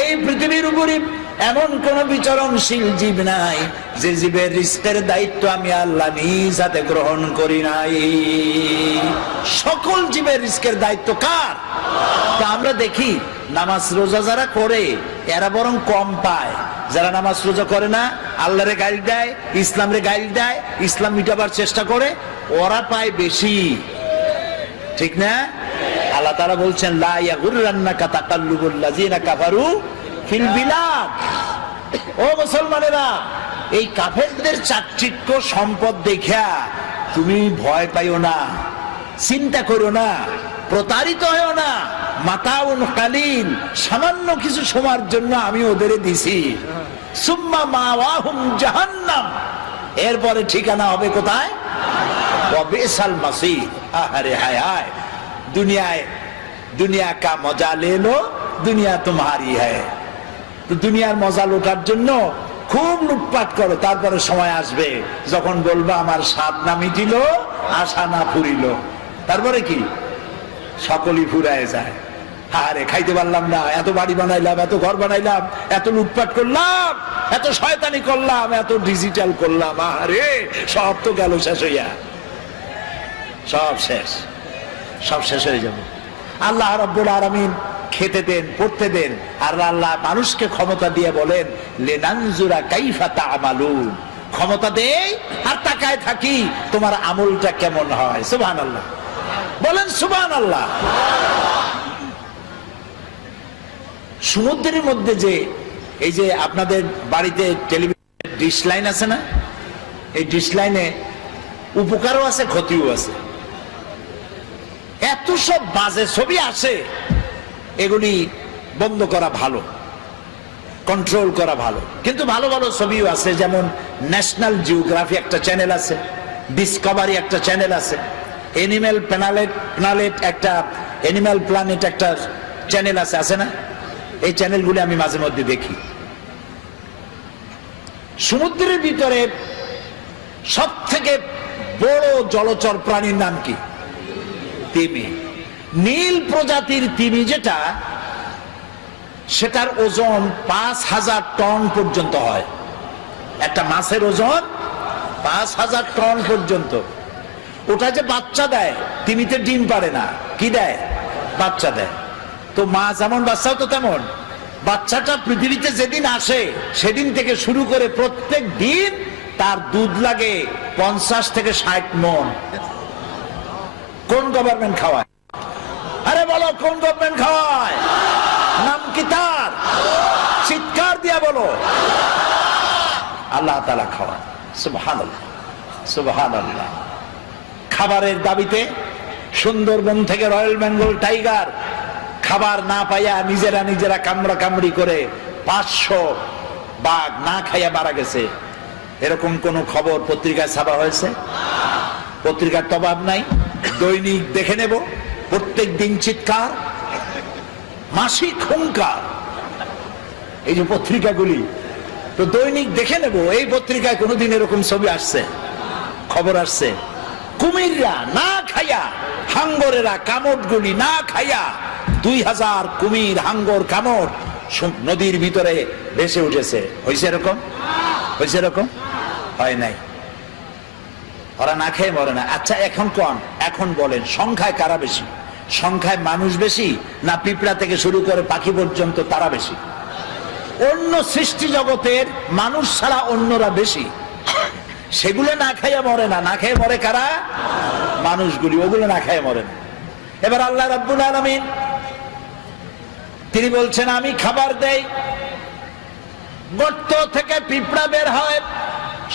এই পৃথিবীর উপরে এমন কোন বিচরণশীল জীব নাই যে জীবের রিস্কের দায়িত্ব আমি আল্লাহ নিজ হাতে গ্রহণ করি নাই। সকল জীবের রিস্কের দায়িত্ব কার? তা আমরা দেখি নামাজ রোজা যারা করে এরা বরং কম পায়। যারা নামাজ রোজা করে না, আল্লাহরে গাইল দেয়, ইসলামরে গাইল দেয়, ইসলাম মিটাবার চেষ্টা করে, ওরা পায় বেশি। ঠিক না? আল্লাহ তাআলা বলছেন লা ইয়াগুররান্নাকা তাকাল্লুবুল লাযিনা কাফারু ফিল বিলাদ। ও মুসলমানেরা, এই কাফেরদের চাকচিক্য সম্পদ দেখা তুমি ভয় পাইও না, চিন্তা করো না, প্রতারিত হও না। মাতাউন কালিল, সামান্য কিছু সময়ের জন্য আমি ওদের দিছি। সুম্মা মাওয়াহুম জাহান্নাম, এরপরে ঠিকানা হবে কোথায়? ওয়াবিসাল মাসির। আহারে হায় হায়, দুনিয়া কা মজা লে লো, দুনিয়া তোমারি হ্যায়। তো দুনিয়ার মজা লোটার জন্য খুব লুটপাট করো, তারপরে সময় আসবে যখন বলবা আমার স্বাদ না মিটিল, আশা না ফুরিল। তারপরে কি? সকলই ফুরায় যায়। আরে খাইতে পারলাম না, এত বাড়ি বানাইলাম, এত ঘর বানাইলাম, এত লুটপাট করলাম, এত শয়তানি করলাম, এত ডিজিটাল করলাম, আরে সব তো গেল শেষ হইয়া। সব শেষ, সব শেষ হয়ে যাবে। আল্লাহ রাব্বুল আলামিন খেতে দেন, পড়তে দেন, আর আল্লাহ মানুষকে ক্ষমতা দিয়ে বলেন লিনানজুরা কাইফা তা'মালুন। ক্ষমতা দেই আর তাকায় থাকি তোমার আমলটা কেমন হয়। সুবহানাল্লাহ বলেন, সুবহানাল্লাহ। সমুদ্রের মধ্যে যে এই যে আপনাদের বাড়িতে টেলিভিশন ডিশ লাইন আছে না, এই ডিশ লাইনে উপকারও আছে, ক্ষতিও আছে। এত সব বাজে ছবি আসে, এগুলি বন্ধ করা ভালো, কন্ট্রোল করা ভালো। কিন্তু ভালো ভালো ছবিও আছে, যেমন ন্যাশনাল জিওগ্রাফি একটা চ্যানেল আছে, ডিসকভারি একটা চ্যানেল আছে, এনিম্যাল প্ল্যানেট একটা, এনিম্যাল প্ল্যানেট একটা চ্যানেল আছে, আছে না? এই চ্যানেলগুলি আমি মাঝে মধ্যে দেখি। সমুদ্রের ভিতরে সব থেকে বড় জলচর প্রাণীর নাম কি? তিমি। নীল প্রজাতির তিমি যেটা, সেটার ওজন 5000 টন পর্যন্ত হয়। একটা মাছের ওজন 5000 টন পর্যন্ত। ওটা যে বাচ্চা দেয়, তিমিতে ডিম পারে না, কি দেয়? বাচ্চা দেয়। তো মা যেমন, বাচ্চাও তো তেমন। বাচ্চাটা পৃথিবীতে যেদিন আসে সেদিন থেকে শুরু করে প্রত্যেক দিন তার দুধ লাগে 50 থেকে 60 মণ। কোন গভর্নমেন্ট খাওয়ায়? আরে বলো, কোন গভর্নমেন্ট খাওয়ায়? নাম কি তার? চিৎকার দিয়া বলো। আল্লাহ তাআলা খাওয়ায়। সুবহানাল্লাহ, সুবহানাল্লাহ। খাবারের দাবিতে সুন্দরবন থেকে রয়্যাল বেঙ্গল টাইগার খাবার না পাইয়া নিজেরা কামড়া কামড়ি করে 500 বাঘ না খাইয়া মারা গেছে। এরকম কোন খবর পত্রিকায় ছাপা হয়েছে? পত্রিকার তো অভাব নাই, দৈনিক দেখে নেব। প্রত্যেক দিন চিৎকার, মাসিক হুঙ্কার, এই যে পত্রিকাগুলি, তো দৈনিক দেখে নেব এই পত্রিকায় কোনোদিন এরকম ছবি আসছে, খবর আসছে? কুমিররা না খাইয়া, হাঙ্গরেরা, কামড়গুলি না খাইয়া 2000 কুমির, হাঙ্গর, কামড় নদীর ভিতরে ভেসে উঠেছে। হয়েছে এরকম? হয়েছে এরকম? হয় নাই। ওরা না খেয়ে মরে না। আচ্ছা এখন বলেন, সংখ্যায় কারা বেশি? সংখ্যায় মানুষ বেশি না পিঁপড়া থেকে শুরু করে পাখি পর্যন্ত তারা বেশি? অন্য সৃষ্টি জগতের মানুষ ছাড়া অন্যরা বেশি। সেগুলো না খাইয়া মরে না। না খেয়ে মরে কারা? মানুষগুলি। ওগুলো না খেয়ে মরে না। এবার আল্লাহ রাব্বুল আলামিন তিনি বলছেন, আমি খাবার দেই, গর্ত থেকে পিঁপড়া বের হয়,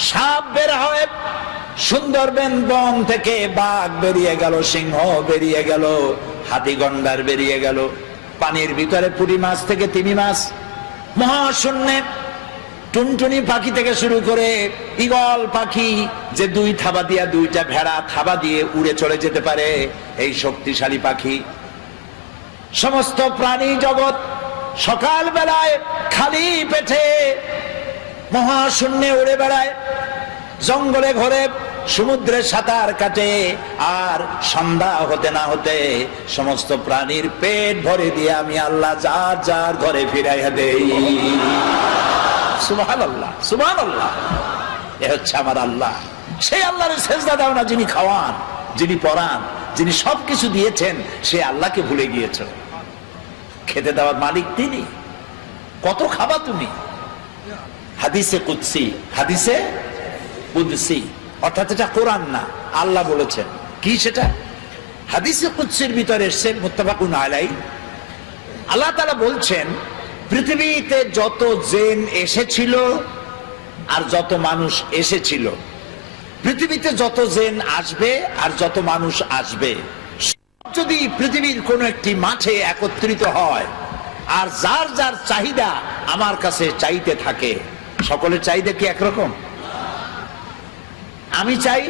সাপ বের হয়, সুন্দরবন বন থেকে বাঘ বেরিয়ে গেল, সিংহ বেরিয়ে গেল, হাতি গন্ডার বেরিয়ে গেল, পানির ভিতরে পুঁটি মাছ থেকে তিমি মাছ, মহাশূন্যে টুনটুনি পাখি থেকে শুরু করে ঈগল পাখি যে 2 থাবা দিয়া 2টা ভেড়া থাবা দিয়ে উড়ে চলে যেতে পারে, এই শক্তিশালী পাখি। সমস্ত প্রাণী জগৎ সকাল বেলায় খালি পেটে মহাশূন্যে উড়ে বেড়ায়, জঙ্গলে ঘরে সমুদ্রে সাঁতার কাটে, আর সন্ধ্যা হতে না হতে সমস্ত প্রাণীর পেট ভরে দিয়ে আমি আল্লাহ যার যার ঘরে ফিরাইয়া দেই। সুবহানাল্লাহ, সুবহানাল্লাহ। এ হচ্ছে আমার আল্লাহ। সেই আল্লাহর সেজদা দাও না যিনি খাওয়ান, যিনি পরান, যিনি সবকিছু দিয়েছেন, সে আল্লাহকে ভুলে গিয়েছ। খেতে দেওয়ার মালিক তিনি। কত খাবা তুমি? হাদিসে কুদসি, হাদিসে কুদসি, অর্থাৎ এটা কোরআন না, আল্লাহ বলেছেন। কি সেটা? হাদিসে কুদসির ভিতরে এসেছে, মুত্তাফাকুন আলাইহি। আল্লাহ তাআলা বলছেন, পৃথিবীতে যত জিন এসেছিল আর যত মানুষ এসেছিল, পৃথিবীতে যত জিন আসবে আর যত মানুষ আসবে, যদি পৃথিবীর কোন একটি মাঠে একত্রিত হয় আর যার যার চাহিদা আমার কাছে চাইতে থাকে, সকলের চাহিদা কি একরকম? আমি চাই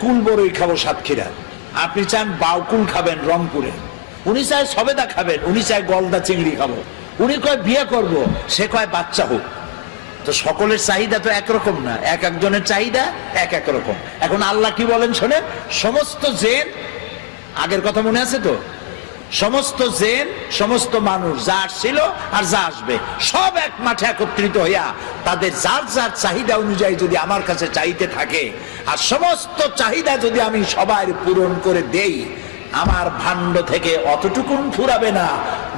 কুল বড়ই খাবো সাতক্ষীরা, আপনি চান বাউকুল খাবেন রংপুরে, উনি চায় সবেদা খাবেন, উনি চায় গলদা চিংড়ি খাবো, উনি কয় বিয়ে করব, সে কয় বাচ্চা হোক। তো সকলের চাহিদা তো একরকম না, এক একজনের চাহিদা এক এক রকম। এখন আল্লাহ কি বলেন শোনেন, সমস্ত জিন, আগের কথা মনে আছে তো, সমস্ত জিন সমস্ত মানুষ যা আসছিল আর যা আসবে সব এক মাঠে একত্রিত হইয়া তাদের যার যার চাহিদা অনুযায়ী যদি আমার কাছে চাইতে থাকে, আর সমস্ত চাহিদা যদি আমি সবার পূরণ করে দেই, আমার ভাণ্ড থেকে অতটুকুন ফুরাবে না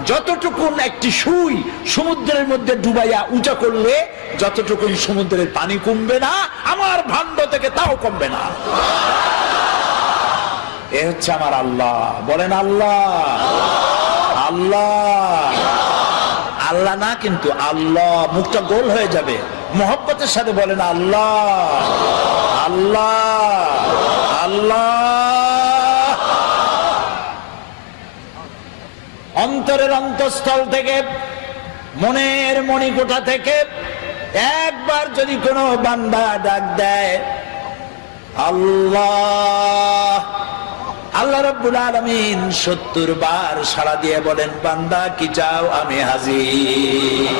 যতটুকুন একটি সুই সমুদ্রের মধ্যে ডুবাইয়া উঁচা করলে যতটুকুন সমুদ্রের পানি কমবে না, আমার ভাণ্ড থেকে তাও কমবে না। এ হচ্ছে আমার আল্লাহ। বলেন আল্লাহ, আল্লাহ, আল্লাহ না কিন্তু আল্লাহ। মুখটা গোল হয়ে যাবে, মোহব্বতের সাথে বলেন আল্লাহ, আল্লাহ, আল্লাহ। অন্তরের অন্তঃস্থল থেকে, মনের মণিকোঠা থেকে একবার যদি কোনো বান্দা ডাক দেয় আল্লাহ, আল্লাহ রাব্বুল আলামিন 70 বার সাড়া দিয়ে বলেন, বান্দা কি চাও, আমি হাজির।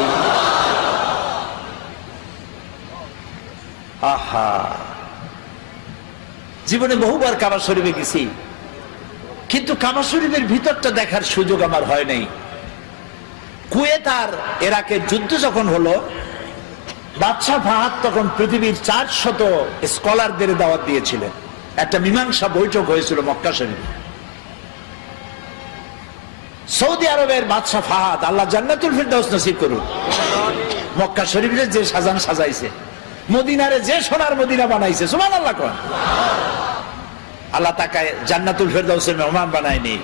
আহা, জীবনে বহুবার কাবা শরীফে গেছি, কিন্তু কাবা শরীফের ভিতরটা দেখার সুযোগ আমার হয় নাই। কুয়েত আর ইরাকের যুদ্ধ যখন হলো, বাদশাহ ফাহাদ তখন পৃথিবীর 400 স্কলারদের দাওয়াত দিয়েছিলেন। একটা মীমাংসা বৈঠক হয়েছিল মক্কা শরীফে। সৌদি আরবের বাদশাহ ফাহাদ, আল্লাহ জান্নাতুল ফিরদাউস নসিব করুন, মক্কা শরীফে যে সাজান সাজাইছে, মদিনারে যে সোনার মদিনা বানাইছে, সুবহানাল্লাহ কোন, আল্লাহ তাকে জান্নাতুল ফিরদাউসের মেহমান বানায়নি।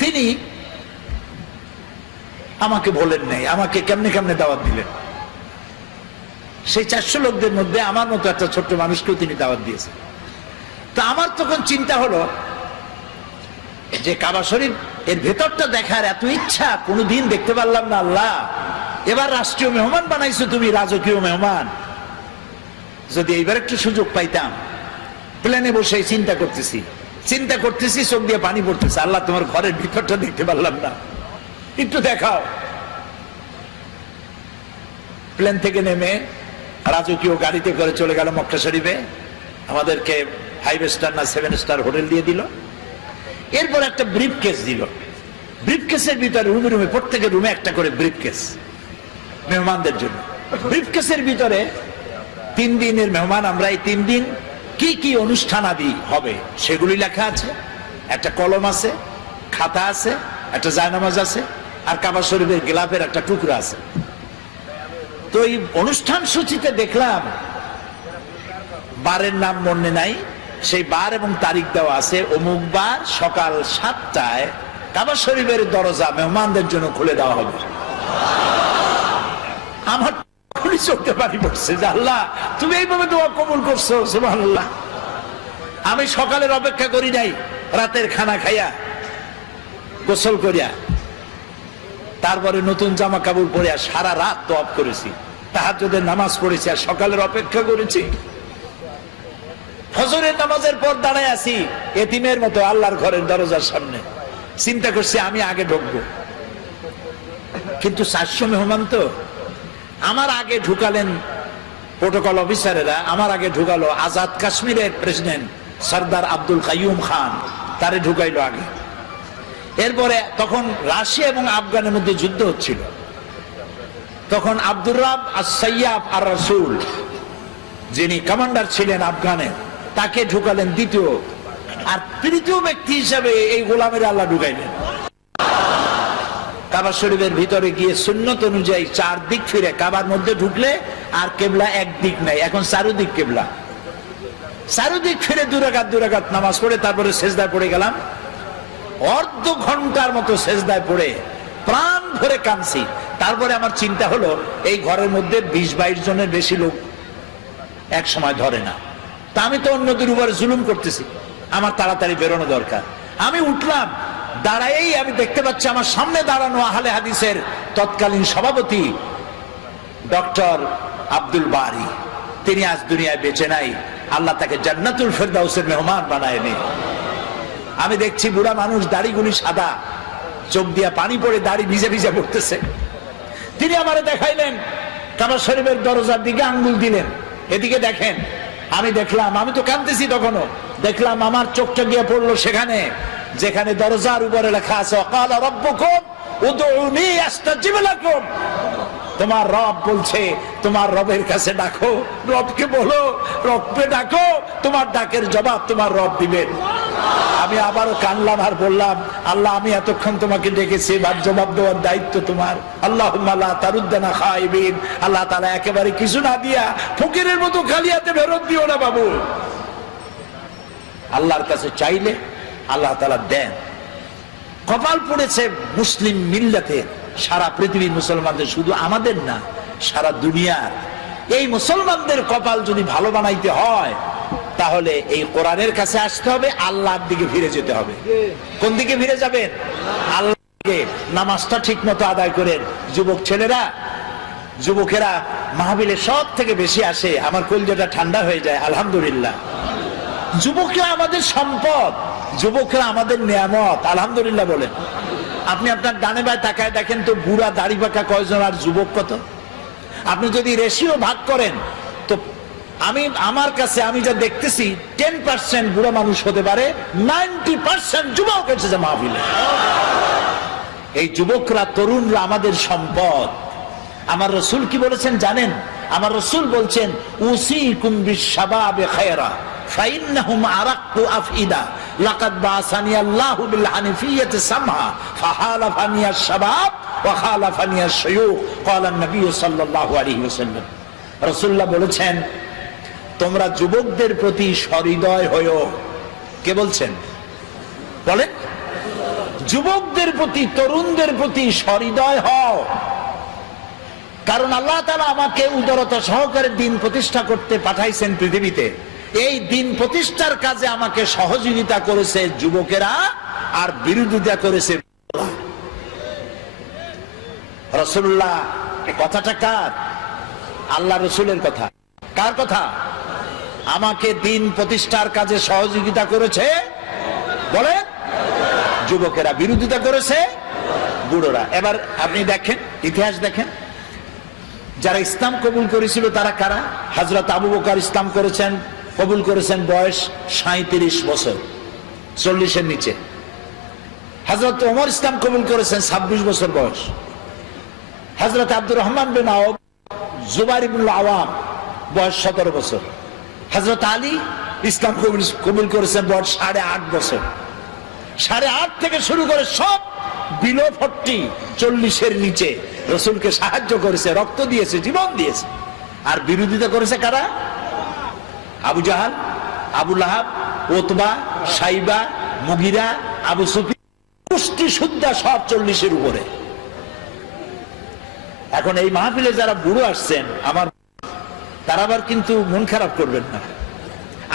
তিনি আমাকে বলেন নাই, আমাকে কেমনে কেমনে দাওয়াত দিলেন। সেই 400 লোকদের মধ্যে আমার মতো একটা ছোট্ট মানুষকেও তিনি দাওয়াত দিয়েছেন। তো আমার তখন চিন্তা হলো যে কাবা শরীফ এর ভেতরটা দেখার এত ইচ্ছা, কোনোদিন দেখতে পারলাম না। আল্লাহ, এবার রাষ্ট্রীয় মেহমান বানাইছো তুমি, রাজকীয় মেহমান, যদি এইবার একটু সুযোগ পাইতাম। প্লেনে বসে চিন্তা করতেছি, চোখ দিয়ে পানি পড়তেছে, আল্লাহ তোমার ঘরের ভিতরটা দেখতে পারলাম না, একটু দেখাও। প্লেন থেকে নেমে রাজকীয় গাড়িতে করে চলে গেল মক্কা শরীফে। আমাদেরকে 5 স্টার না 7 স্টার হোটেল দিয়ে দিল। এরপর একটা ব্রিফ কেস দিল। ব্রিফ কেসের ভিতরে রুমে রুমে প্রত্যেকের রুমে একটা করে ব্রিফ কেস মেহমানদের জন্য। ব্রিফ কেসের ভিতরে 3 দিনের মেহমান আমরা, এই 3 দিন কি কি অনুষ্ঠান আদি হবে সেগুলি লেখা আছে। একটা কলম আছে, খাতা আছে, একটা জায়নামাজ আছে, আর কাবা শরীফের গিলাফের একটা টুকরা আছে। তো এই অনুষ্ঠান সূচিতে দেখলাম বারের নাম মনে নাই, সেই বার এবং তারিখ দেওয়া আছে। অমুক বার সকাল 7টায় কাবা শরীফের দরজা মেহমানদের জন্য খুলে দেওয়া হবে। আমার চোখে পানি পড়ছে যে আল্লাহ তুমি এইভাবে দোয়া কবুল করছো, সুবহানাল্লাহ। আমি সকালের অপেক্ষা করি নাই, রাতের খানা খাইয়া গোসল করিয়া তারপরে নতুন জামা কাপড় পরিয়া সারা রাত তওয়াফ করেছি, তাহাজ্জুদের নামাজ পড়েছি, আর সকালের অপেক্ষা করেছি। ফজরের নামাজের পর দাঁড়ায় আছি এতিমের মতো আল্লাহর ঘরের দরজার সামনে, চিন্তা করছি আমি আগে ঢুকবো। কিন্তু 400 মেহমান তো, আমার আগে ঢুকালেন প্রোটোকল অফিসারেরা, আমার আগে ঢুকালো আজাদ কাশ্মীরের প্রেসিডেন্ট সরদার আব্দুল কাইয়ুম খান, তারে ঢুকাইলো আগে। এরপরে তখন রাশিয়া এবং আফগানের মধ্যে যুদ্ধ হচ্ছিল, তখন আব্দুর রাব আস-সাইয়াফ আর রাসূল যিনি কমান্ডার ছিলেন আফগানের, তাকে ঢুকালেন দ্বিতীয়, আর তৃতীয় ব্যক্তি হিসাবে এই গোলামের আল্লাহ ঢুকাইলেন। কাবা শরীফের ভিতরে গিয়ে সুন্নত অনুযায়ী 4 দিক ফিরে, কাবার মধ্যে ঢুকলে আর কেবলা এক দিক নাই, এখন চারুদিক কেবলা। চারুদিক ফিরে 2 রাকাত নামাজ পড়ে তারপরে সেজদায় পড়ে গেলাম। অর্ধ ঘন্টার মতো সেজদায় পড়ে প্রাণ ভরে কাঁদছি। তারপরে আমার চিন্তা হলো এই ঘরের মধ্যে 20-22 জনের বেশি লোক এক সময় ধরে না, তা আমি তো অন্যদের উপরে জুলুম করতেছি, আমার তাড়াতাড়ি বেরোনো দরকার। আমি উঠলাম, দাঁড়াই আমি দেখতে পাচ্ছি আমার সামনে দাঁড়ানো আহলে হাদিসের তৎকালীন সভাপতি ডক্টর আব্দুল বারী। তিনি আজ দুনিয়ায় বেঁচে নাই, আল্লাহ তাকে জান্নাতুল ফেরদাউসের মেহমান বানায়নি। আমি দেখছি বুড়া মানুষ, দাড়িগুলি সাদা, চোখ দিয়া পানি পড়ে দাড়ি ভিজে ভিজে পড়তেছে। তিনি আমারে দেখাইলেন, কাবা শরীফের দরজার দিকে আঙ্গুল দিলেন, এদিকে দেখেন। আমি দেখলাম, আমি তো কাঁদতেছি তখনও, দেখলাম আমার চোখটা গিয়ে পড়লো সেখানে যেখানে দরজার উপরে লেখা আছে ওয়াকালা রাব্বুকুম উদউনি আস্তাজিব লাকুম। তোমার রব বলছে তোমার রবের কাছে ডাকো, রবকে বলো, রবকে ডাকো, তোমার ডাকের জবাব তোমার রব দিবেন। আমি আবারও কানলাম আর বললাম, আল্লাহ আমি এতক্ষণ তোমাকে ডেকেছি, এবার জবাব দেওয়ার দায়িত্ব তোমার। আল্লাহুম্মা লা তারুদ্দানা খাইবিন, আল্লাহ তাআলা একেবারে কিছু না দিয়া ফকিরের মতো খালি হাতে ফেরত দিও না বাবু। আল্লাহর কাছে চাইলে আল্লাহ তাআলা দেন। কপাল পড়েছে মুসলিম মিল্লাতে, সারা পৃথিবীর মুসলমানদের, শুধু আমাদের না সারা দুনিয়ার। এই মুসলমানদের কপাল যদি ভালো বানাইতে হয় তাহলে এই কোরআনের কাছে আসতে হবে, আল্লাহর দিকে ফিরে যেতে হবে। কোন দিকে ফিরে যাবেন? আল্লাহর দিকে। নামাজটা ঠিক মতো আদায় করেন। যুবক ছেলেরা, যুবকেরা মাহফিলে সব থেকে বেশি আসে, আমার কলিজাটা ঠান্ডা হয়ে যায়। আলহামদুলিল্লাহ, যুবকরা আমাদের সম্পদ, যুবকরা আমাদের নিয়ামত। আলহামদুলিল্লাহ বলেন। আপনি আপনার ডানে বাঁয়ে তাকায় দেখেন তো, বুড়া দাড়ি পাকা কয়জন আর যুবক কত? আপনি যদি রেশিও ভাগ করেন তো আমার কাছে আমি যা দেখতেছি 10% বুড়া মানুষ হতে পারে, 90% যুবক এসেছে মাহফিলে। এই যুবকরা, তরুণরা আমাদের সম্পদ। আমার রাসূল কি বলেছেন জানেন? আমার রাসূল বলছেন উসিকুম বিশ-শাবাবে খায়রা ফাইন্নাহুম আরাক্কু আফইদা লাকাদ বাসানি আল্লাহু বিল হানিফিয়্যাতি সামহা ফাহালাফানি আশ-শাবাব ওয়া খালাফানি আশ-শায়ুখ ক্বালা নবী সাল্লাল্লাহু আলাইহি ওয়াসাল্লাম। রাসূলুল্লাহ বলেছেন তোমরা যুবকদের প্রতি সহৃদয় হয়ো। কে বলছেন? বলেন। যুবকদের প্রতি, তরুণদের প্রতি সহৃদয় হও, কারণ আল্লাহ তাআলা আমাকে উদারতা সহকারে দিন প্রতিষ্ঠা করতে পাঠাইছেন পৃথিবীতে। এই দিন প্রতিষ্ঠার কাজে আমাকে সহযোগিতা করেছে যুবকেরা, আর বিরোধিতা করেছে। রাসূলুল্লাহ কথাটা কার? আল্লাহ রাসূলের কথা। কার কথা? আমাকে দিন প্রতিষ্ঠার কাজে সহযোগিতা করেছে বলেন যুবকেরা, বিরোধিতা করেছে বুড়োরা। এবার আপনি দেখেন, ইতিহাস দেখেন, যারা ইসলাম কবুল করেছিল তারা কারা? হযরত আবু বকর ইসলাম করেছেন, কবুল করেছেন বয়স 37 বছর, 40-এর নিচে। হযরত ওমর ইসলাম কবুল করেছেন 26 বছর বয়স। হযরত আব্দুর রহমান বিন আওফ, জুবাইর ইবনুল আওয়াম বয়স 17 বছর। হযরত আলী ইসলাম কবুল করেছেন বয়স 8.5 বছর। 8.5 থেকে শুরু করে সব বিলো 40-এর নিচে রাসূলকে সাহায্য করেছে, রক্ত দিয়েছে, জীবন দিয়েছে। আর বিরোধিতা করেছে কারা? আবু জাহাল, আবু লাহাব, উতবা, সাইবা, মুগিরা, আবু সুফিয়ান, গোষ্ঠী সুদ্ধা সব 40-এর উপরে। এখন এই মাহফিলে যারা বুড়ো আসছেন আমার, তারা আবার কিন্তু মন খারাপ করবেন না।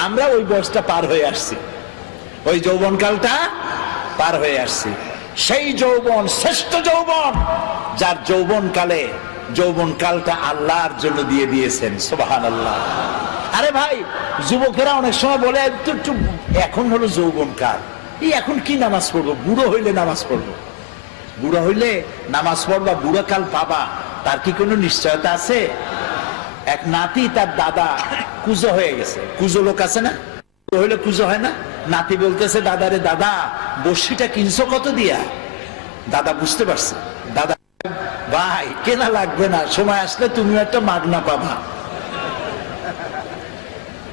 আমরা ওই বয়সটা পার হয়ে আসছি, ওই যৌবনকালটা পার হয়ে আসছি। সেই যৌবন শ্রেষ্ঠ যৌবন, যার যৌবনকালটা আল্লাহর জন্য দিয়ে দিয়েছেন। সুবহানাল্লাহ। আরে ভাই, যুবকেরা অনেক সময় বলে একটু এখন হলো যৌবনকাল, এই এখন কি নামাজ পড়বো? বুড়ো হইলে নামাজ পড়বো। বুড়ো হইলে নামাজ পড়বা, বুড়ো কাল পাবা, তার কি কোনো নিশ্চয়তা আছে? এক নাতি, তার দাদা কুজো হয়ে গেছে। কুজো লোক আছে না? হইলে কুজো হয় না? নাতি বলতেছে দাদারে, দাদা বর্ষিটা কিনছো কত দিয়া? দাদা বুঝতে পারছে, দাদা ভাই কেনা লাগবে না, সময় আসলে তুমি একটা মাগনা পাবা।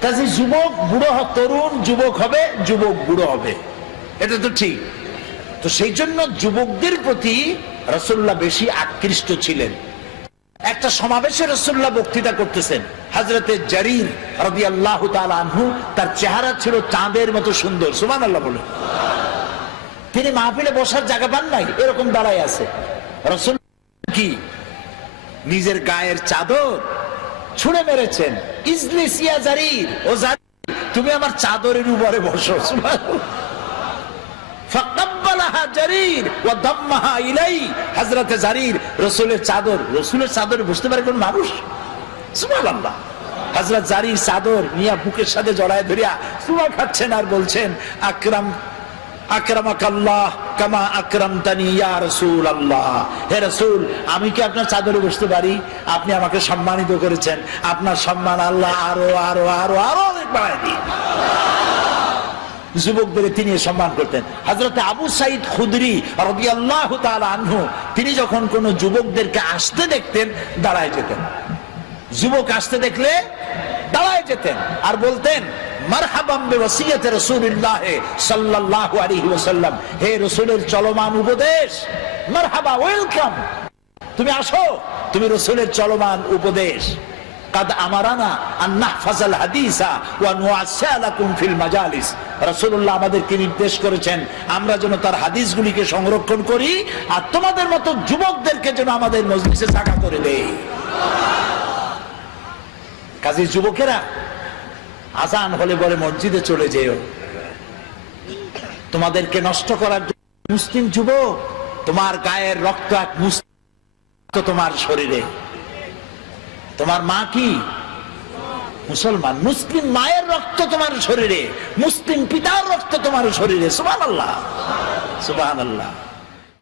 কাজে যুবক বুড়ো, তরুণ যুবক হবে, যুবক বুড়ো হবে, এটা তো ঠিক। তো সেই জন্য যুবকদের প্রতি রাসূলুল্লাহ বেশি আকৃষ্ট ছিলেন। একটা সমাবেশে রাসূলুল্লাহ বক্তৃতা করতেছেন। হযরতে জারীর রাদিয়াল্লাহু তাআলা আনহু, তার চেহারা ছিল চাঁদের মতো সুন্দর। সুবহানাল্লাহ বলে। তিনি মাহফিলে বসার জায়গা পান নাই, এরকম দাঁড়ায় আছে। রাসূল কি নিজের গায়ের চাদর ছুঁড়ে মেরেছেন। ইজলিস ইয়া জারীর, ও জারীর তুমি আমার চাদরের উপরে বসো। সুবহানাল্লাহ। ফাকাব্বালাহা জারীর ওয়া দাম্মাহা ইলাই। হযরতে জারীর রাসূলের চাদরে বসতে পারে কোন মানুষ? সুবহানাল্লাহ। হযরত জারীর চাদর নিয়া বুকের সাথে জড়ায় ধরিয়া সুবহান খাচ্ছেন আর বলছেন, আকরামাকাল্লাহ কামা আকরামতানি ইয়া রাসূলুল্লাহ। হে রাসূল, আমি কি আপনার চাদরে বসতে পারি? আপনি আমাকে সম্মানিত করেছেন, আপনার সম্মান আল্লাহ আরো আরো আরো আরো অনেক বাড়ায় দিন। যুবকদের তিনি সম্মান করতেন। হযরত আবু সাঈদ খুদরি রাদিয়াল্লাহু তাআলা আনহু, তিনি যখন কোন যুবকদেরকে আসতে দেখতেন দাঁড়ায় যেতেন। যুবক আসতে দেখলে দাঁড়ায় যেতেন আর বলতেন, মারহাবাম বিওয়াসিয়াতি রাসূলিল্লাহ সাল্লাল্লাহু আলাইহি ওয়াসাল্লাম। হে রাসূলের চলমান উপদেশ, মারহাবা, ওয়েলকাম, তুমি আসো, তুমি রাসূলের চলমান উপদেশ। কাদ আমারানা আন নাহফাজাল হাদিসা ওয়া নুআসালাকুম ফিল মাজালিস। রাসূলুল্লাহ আমাদেরকে নির্দেশ করেছেন আমরা যেন তার হাদিসগুলিকে সংরক্ষণ করি আর তোমাদের মতো যুবকদেরকে যেন আমাদের মজলিসে জায়গা করে দেই। কাজী যুবকেরা, আজান হলে বলে মসজিদে চলে যেও, তোমাদেরকে নষ্ট করার জন্য। মুসলিম যুবক, তোমার গায়ের রক্ত এক মুসলিম তোমার শরীরে। তোমার মা কি মুসলমান, মুসলিম মায়ের রক্ত তোমার শরীরে, মুসলিম পিতার রক্ত তোমার শরীরে। সুবহানাল্লাহ, সুবহানাল্লাহ।